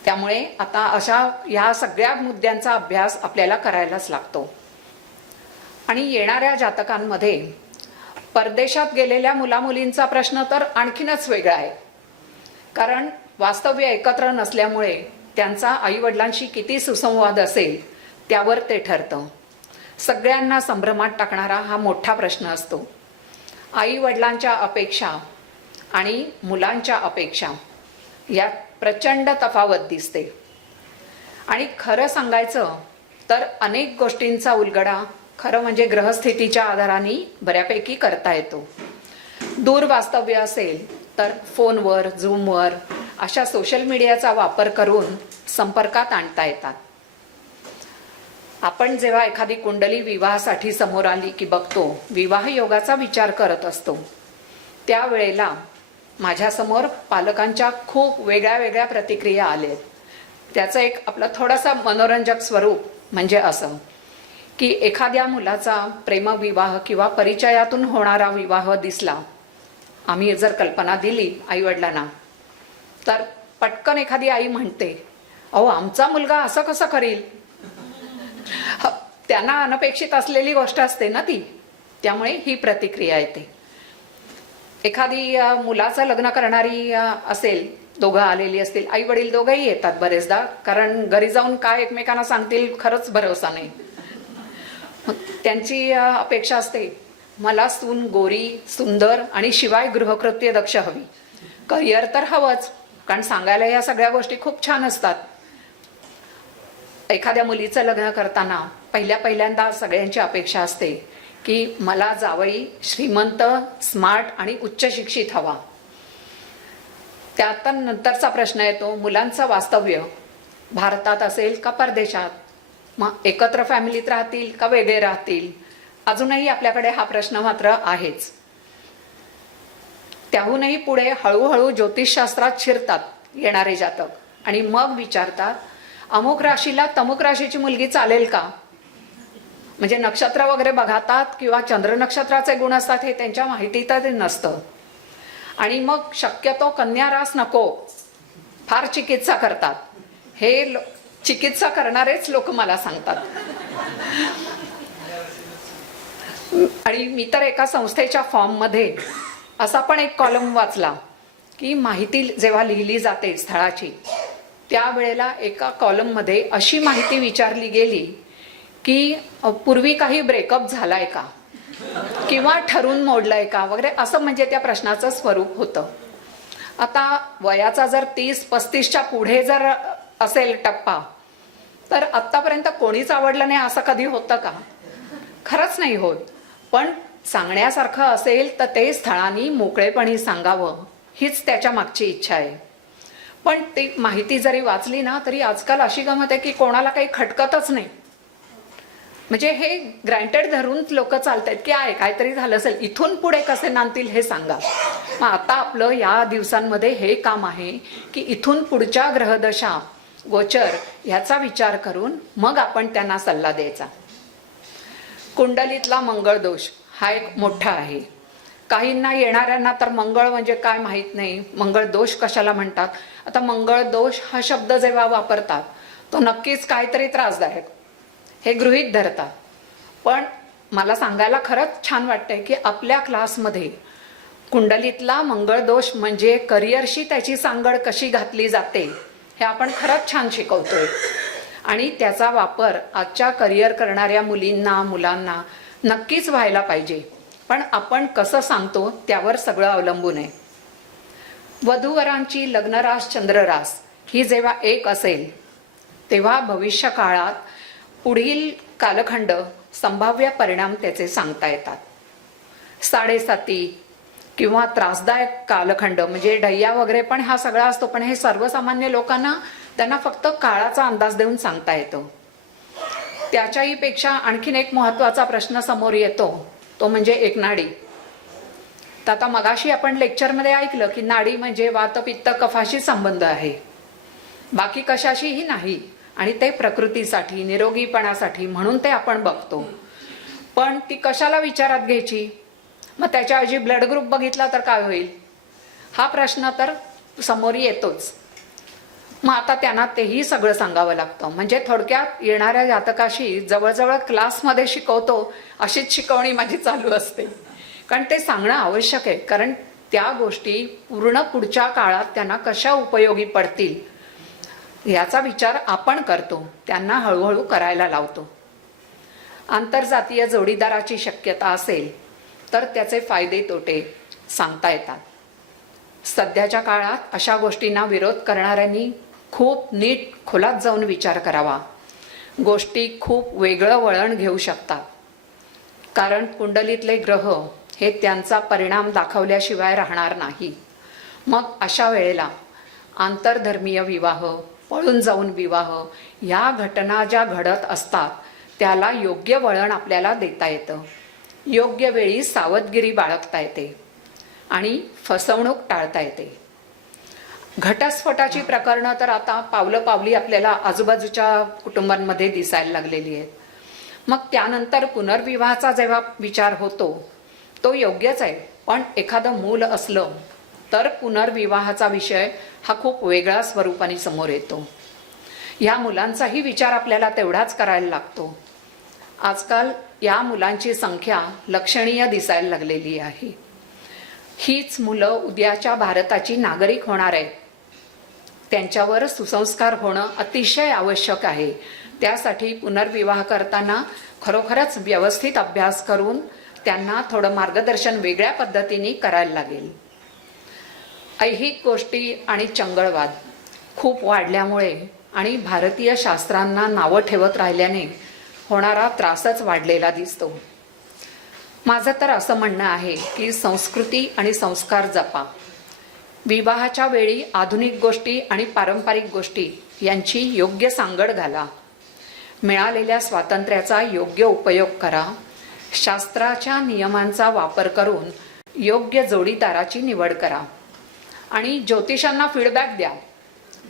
त्यामुळे आता अशा ह्या सगळ्या मुद्द्यांचा अभ्यास आपल्याला करायलाच लागतो. आणि येणाऱ्या जातकांमध्ये परदेशात गेलेल्या मुलामुलींचा प्रश्न तर आणखीनच वेगळा आहे. कारण वास्तव्य एकत्र नसल्यामुळे त्यांचा आईवडिलांशी किती सुसंवाद असेल त्यावर ते ठरतं. सगळ्यांना संभ्रमात टाकणारा हा मोठा प्रश्न असतो. आई वडिलांच्या अपेक्षा आणि मुलांच्या अपेक्षा यात प्रचंड तफावत दिसते. आणि खरं सांगायचं तर अनेक गोष्टींचा उलगडा खरं म्हणजे ग्रहस्थितीच्या आधाराने बऱ्यापैकी करता येतो. दूर वास्तव्य असेल तर फोनवर, झूमवर अशा सोशल मीडियाचा वापर करून संपर्कात आणता येतात. आपण जेव्हा एखादी कुंडली विवाहासाठी समोर आली की बघतो, विवाह योगाचा विचार करत असतो, त्यावेळेला माझ्यासमोर पालकांच्या खूप वेगळ्या वेगळ्या प्रतिक्रिया आल्यात. त्याचं एक आपलं थोडासा मनोरंजक स्वरूप म्हणजे असं की एखाद्या मुलाचा प्रेमविवाह किंवा परिचयातून होणारा विवाह दिसला, आम्ही जर कल्पना दिली आईवडिलांना, तर पटकन एखादी आई म्हणते, अहो आमचा मुलगा असं कसं करील. त्यांना अनपेक्षित असलेली गोष्ट असते ना ती, त्यामुळे ही प्रतिक्रिया येते. एखादी मुलाचं लग्न करणारी असेल, दोघं आलेली असतील, आई वडील दोघंही येतात बरेचदा, कारण घरी जाऊन काय एकमेकांना सांगतील खरंच भरोसा नाही. त्यांची अपेक्षा असते, मला सून गोरी, सुंदर आणि शिवाय गृहकृत्य दक्ष हवी. करिअर तर हवंच, कारण सांगायला या सगळ्या गोष्टी खूप छान असतात. एखाद्या मुलीचं लग्न करताना पहिल्यांदा सगळ्यांची अपेक्षा असते की मला जावई श्रीमंत, स्मार्ट आणि उच्च शिक्षित हवा. त्यात नंतरचा प्रश्न येतो, मुलांचं वास्तव्य भारतात असेल का परदेशात, मग एकत्र फॅमिलीत राहतील का वेगळे राहतील. अजूनही आपल्याकडे हा प्रश्न मात्र आहेच. त्याहूनही पुढे हळूहळू ज्योतिषशास्त्रात शिरतात येणारे जातक आणि मग विचारतात, अमुक राशीला तमुक राशीची मुलगी चालेल का. म्हणजे नक्षत्र वगैरे बघातात किंवा चंद्र नक्षत्राचे गुण असतात हे त्यांच्या माहितीत नसतं. आणि मग शक्यतो कन्या रास नको, फार चिकित्सा करतात. हे चिकित्सा करणारेच लोक मला सांगतात. आणि मी तर एका संस्थेच्या फॉर्ममध्ये असा पण एक कॉलम वाचला की माहिती जेव्हा लिहिली जाते स्थळाची, त्यावेळेला एका कॉलममध्ये अशी माहिती विचारली गेली की पूर्वी काही ब्रेकअप झालाय का किंवा ठरून मोडलाय का वगैरे, असं म्हणजे त्या प्रश्नाचं स्वरूप होतं. आता वयाचा जर 30-35च्या पुढे जर असेल टप्पा, तर आत्तापर्यंत कोणीच आवडलं नाही असं कधी होतं का. खरंच नाही होत. पण सांगण्यासारखं असेल तर ते स्थळांनी मोकळेपणी सांगावं, हीच त्याच्या मागची इच्छा आहे. पण ती माहिती जरी वाचली ना तरी आजकाल अशी गमत आहे की कोणाला काही खटकतच नाही. म्हणजे हे ग्रँटेड धरून लोक चालतात की काहीतरी झालं असेल, इथून पुढे कसे नांदतील हे सांगा. मग आता आपलं या दिवसांमध्ये हे काम आहे की इथून पुढच्या ग्रहदशा, गोचर ह्याचा विचार करून मग आपण त्यांना सल्ला द्यायचा. कुंडलीतला मंगळ दोष हा एक मोठा आहे. काहींना येणाऱ्यांना तर मंगळ म्हणजे काय माहीत नाही, मंगळ दोष कशाला म्हणतात. आता मंगळ दोष हा शब्द जेव्हा वापरतात तो नक्कीच काहीतरी त्रासदायक हे गृहीत धरतात. पण मला सांगायला खरंच छान वाटतंय की आपल्या क्लासमध्ये कुंडलीतला मंगळ दोष म्हणजे करिअरशी त्याची सांगड कशी घातली जाते हे आपण खरंच छान शिकवतोय. आणि त्याचा वापर आजच्या करिअर करणाऱ्या मुलींना, मुलांना नक्कीच व्हायला पाहिजे. पण आपण कसं सांगतो त्यावर सगळं अवलंबून आहे. वधूवरांची लग्नरास चंद्ररास ही जेव्हा एक असेल तेव्हा भविष्य काळात पुढील कालखंड संभाव्य परिणाम त्याचे सांगता येतात. 7.5 किंवा त्रासदायक कालखंड म्हणजे डय्या वगैरे पण हा सगळा असतो, पण हे सर्वसामान्य लोकांना त्यांना फक्त काळाचा अंदाज देऊन सांगता येतो. त्याच्याही पेक्षा आणखीन एक महत्त्वाचा प्रश्न समोर येतो, तो म्हणजे एक नाडी. तर आता मगाशी आपण लेक्चरमध्ये ऐकलं की नाडी म्हणजे वात, पित्त, कफाशी संबंध आहे, बाकी कशाशीही नाही. आणि ते प्रकृतीसाठी, निरोगीपणासाठी म्हणून ते आपण बघतो. पण ती कशाला विचारात घ्यायची, मग त्याच्याऐवजी ब्लड ग्रुप बघितला तर काय होईल, हा प्रश्न तर समोर येतोच. मग आता त्यांना तेही सगळं सांगावं लागतं. म्हणजे थोडक्यात येणाऱ्या जातकाशी जवळजवळ क्लासमध्ये शिकवतो अशीच शिकवणी माझी चालू असते. कारण ते सांगणं आवश्यक आहे, कारण त्या गोष्टी पूर्ण पुढच्या काळात त्यांना कशा उपयोगी पडतील याचा विचार आपण करतो, त्यांना हळूहळू करायला लावतो. आंतरजातीय जोडीदाराची शक्यता असेल तर त्याचे फायदे तोटे सांगता येतात. सध्याच्या काळात अशा गोष्टींना विरोध करणाऱ्यांनी खूप नीट खोलात जाऊन विचार करावा. गोष्टी खूप वेगळं वळण घेऊ शकतात, कारण कुंडलीतले ग्रह हे त्यांचा परिणाम दाखवल्याशिवाय राहणार नाही. मग अशा वेळेला आंतरधर्मीय विवाह, पळून जाऊन विवाह या घटना ज्या घडत असतात त्याला योग्य वळण आपल्याला देता येतं. योग्य वेळी सावधगिरी बाळगता येते आणि फसवणूक टाळता येते. घटस्फोटाची प्रकरणं तर आता पावली आपल्याला आजूबाजूच्या कुटुंबांमध्ये दिसायला लागलेली आहेत. मग त्यानंतर पुनर्विवाहाचा जेव्हा विचार होतो तो योग्यच आहे, पण एखादं मूल असलं तर पुनर्विवाहाचा विषय हा खूप वेगळ्या स्वरूपाने समोर येतो. ह्या मुलांचाही विचार आपल्याला तेवढाच करायला लागतो. आजकाल या मुलांची संख्या लक्षणीय दिसायला लागलेली आहे. हीच मुलं उद्याच्या भारताची नागरिक होणार आहेत. त्यांच्यावर सुसंस्कार होणं अतिशय आवश्यक आहे. त्यासाठी पुनर्विवाह करताना खरोखरच व्यवस्थित अभ्यास करून त्यांना थोडं मार्गदर्शन वेगळ्या पद्धतीने करायला लागेल. ऐहिक गोष्टी आणि चंगळवाद खूप वाढल्यामुळे आणि भारतीय शास्त्रांना नावं ठेवत राहिल्याने होणारा त्रासच वाढलेला दिसतो. माझं तर असं म्हणणं आहे की संस्कृती आणि संस्कार जपा. विवाहाच्या वेळी आधुनिक गोष्टी आणि पारंपरिक गोष्टी यांची योग्य सांगड घाला. मिळालेल्या स्वातंत्र्याचा योग्य उपयोग करा. शास्त्राच्या नियमांचा वापर करून योग्य जोडीदाराची निवड करा. आणि ज्योतिषांना फीडबॅक द्या.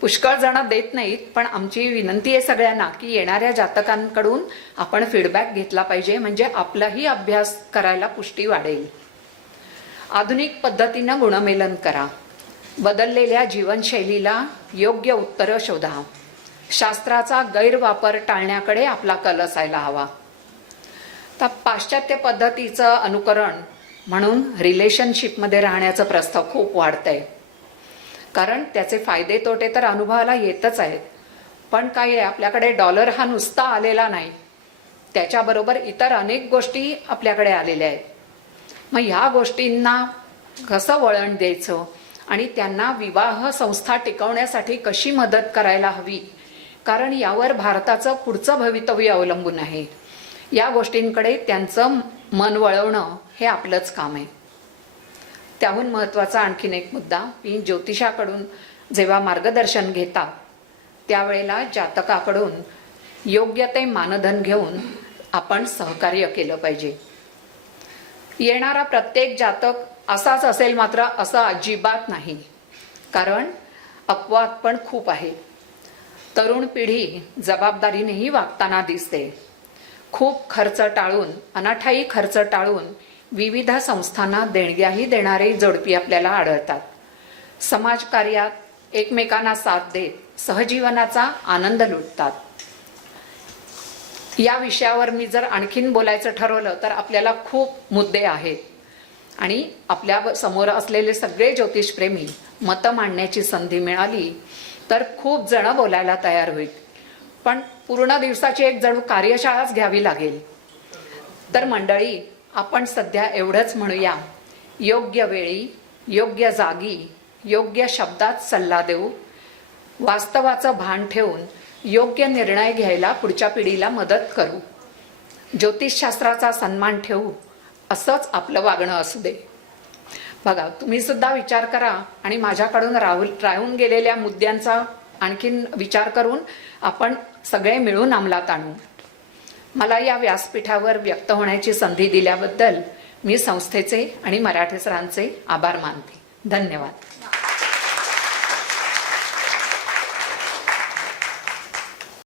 पुष्कळ जण देत नाहीत, पण आमची विनंती आहे सगळ्यांना की येणाऱ्या जातकांकडून आपण फीडबॅक घेतला पाहिजे, म्हणजे आपलाही अभ्यास करायला पुष्टी वाढेल. आधुनिक पद्धतीनं गुणमेलन करा. बदललेल्या जीवनशैलीला योग्य उत्तरं शोधा. शास्त्राचा गैरवापर टाळण्याकडे आपला कल असायला हवा. तर पाश्चात्य पद्धतीचं अनुकरण म्हणून रिलेशनशिपमध्ये राहण्याचं प्रस्ताव खूप वाढतंय, कारण त्याचे फायदे तोटे तर अनुभवाला येतच आहेत. पण काय आहे, आपल्याकडे डॉलर हा नुसता आलेला नाही, त्याच्याबरोबर इतर अनेक गोष्टी आपल्याकडे आलेल्या आहेत. मग ह्या गोष्टींना कसं वळण द्यायचं आणि त्यांना विवाह संस्था टिकवण्यासाठी कशी मदत करायला हवी, कारण यावर भारताचं पुढचं भवितव्य अवलंबून आहे. या गोष्टींकडे त्यांचं मन वळवणं हे आपलंच काम आहे. त्याहून महत्त्वाचा आणखीन एक मुद्दा, की ज्योतिषाकडून जेव्हा मार्गदर्शन घेतात त्यावेळेला जातकाकडून योग्य ते मानधन घेऊन आपण सहकार्य केलं पाहिजे. येणारा प्रत्येक जातक असाच असेल मात्र असं अजिबात नाही, कारण अपवाद पण खूप आहे. तरुण पिढी जबाबदारीनेही वागताना दिसते. खूप खर्च टाळून, अनाठायी खर्च टाळून विविध संस्थांना देणग्याही देणारे जोडपी आपल्याला आढळतात. समाजकार्यात एकमेकांना साथ देत सहजीवनाचा आनंद लुटतात. या विषयावर मी जर आणखीन बोलायचं ठरवलं तर आपल्याला खूप मुद्दे आहेत आणि आपल्या समोर असलेले सगळे ज्योतिषप्रेमी मतं मांडण्याची संधी मिळाली तर खूप जण बोलायला तयार होईल. पण पूर्ण दिवसाची एक जणू कार्यशाळाच घ्यावी लागेल. तर मंडळी, आपण सध्या एवढंच म्हणूया, योग्य वेळी, योग्य जागी, योग्य शब्दात सल्ला देऊ, वास्तवाचं भान ठेवून योग्य निर्णय घ्यायला पुढच्या पिढीला मदत करू, ज्योतिषशास्त्राचा सन्मान ठेवू, असंच आपलं वागणं असू दे. बघा, तुम्ही सुद्धा विचार करा आणि माझ्याकडून राहून गेलेल्या मुद्द्यांचा आणखीन विचार करून आपण सगळे मिळून अंमलात आणू. मला या व्यासपीठावर व्यक्त होण्याची संधी दिल्याबद्दल मी संस्थेचे आणि मराठे सरांचे आभार मानते. धन्यवाद.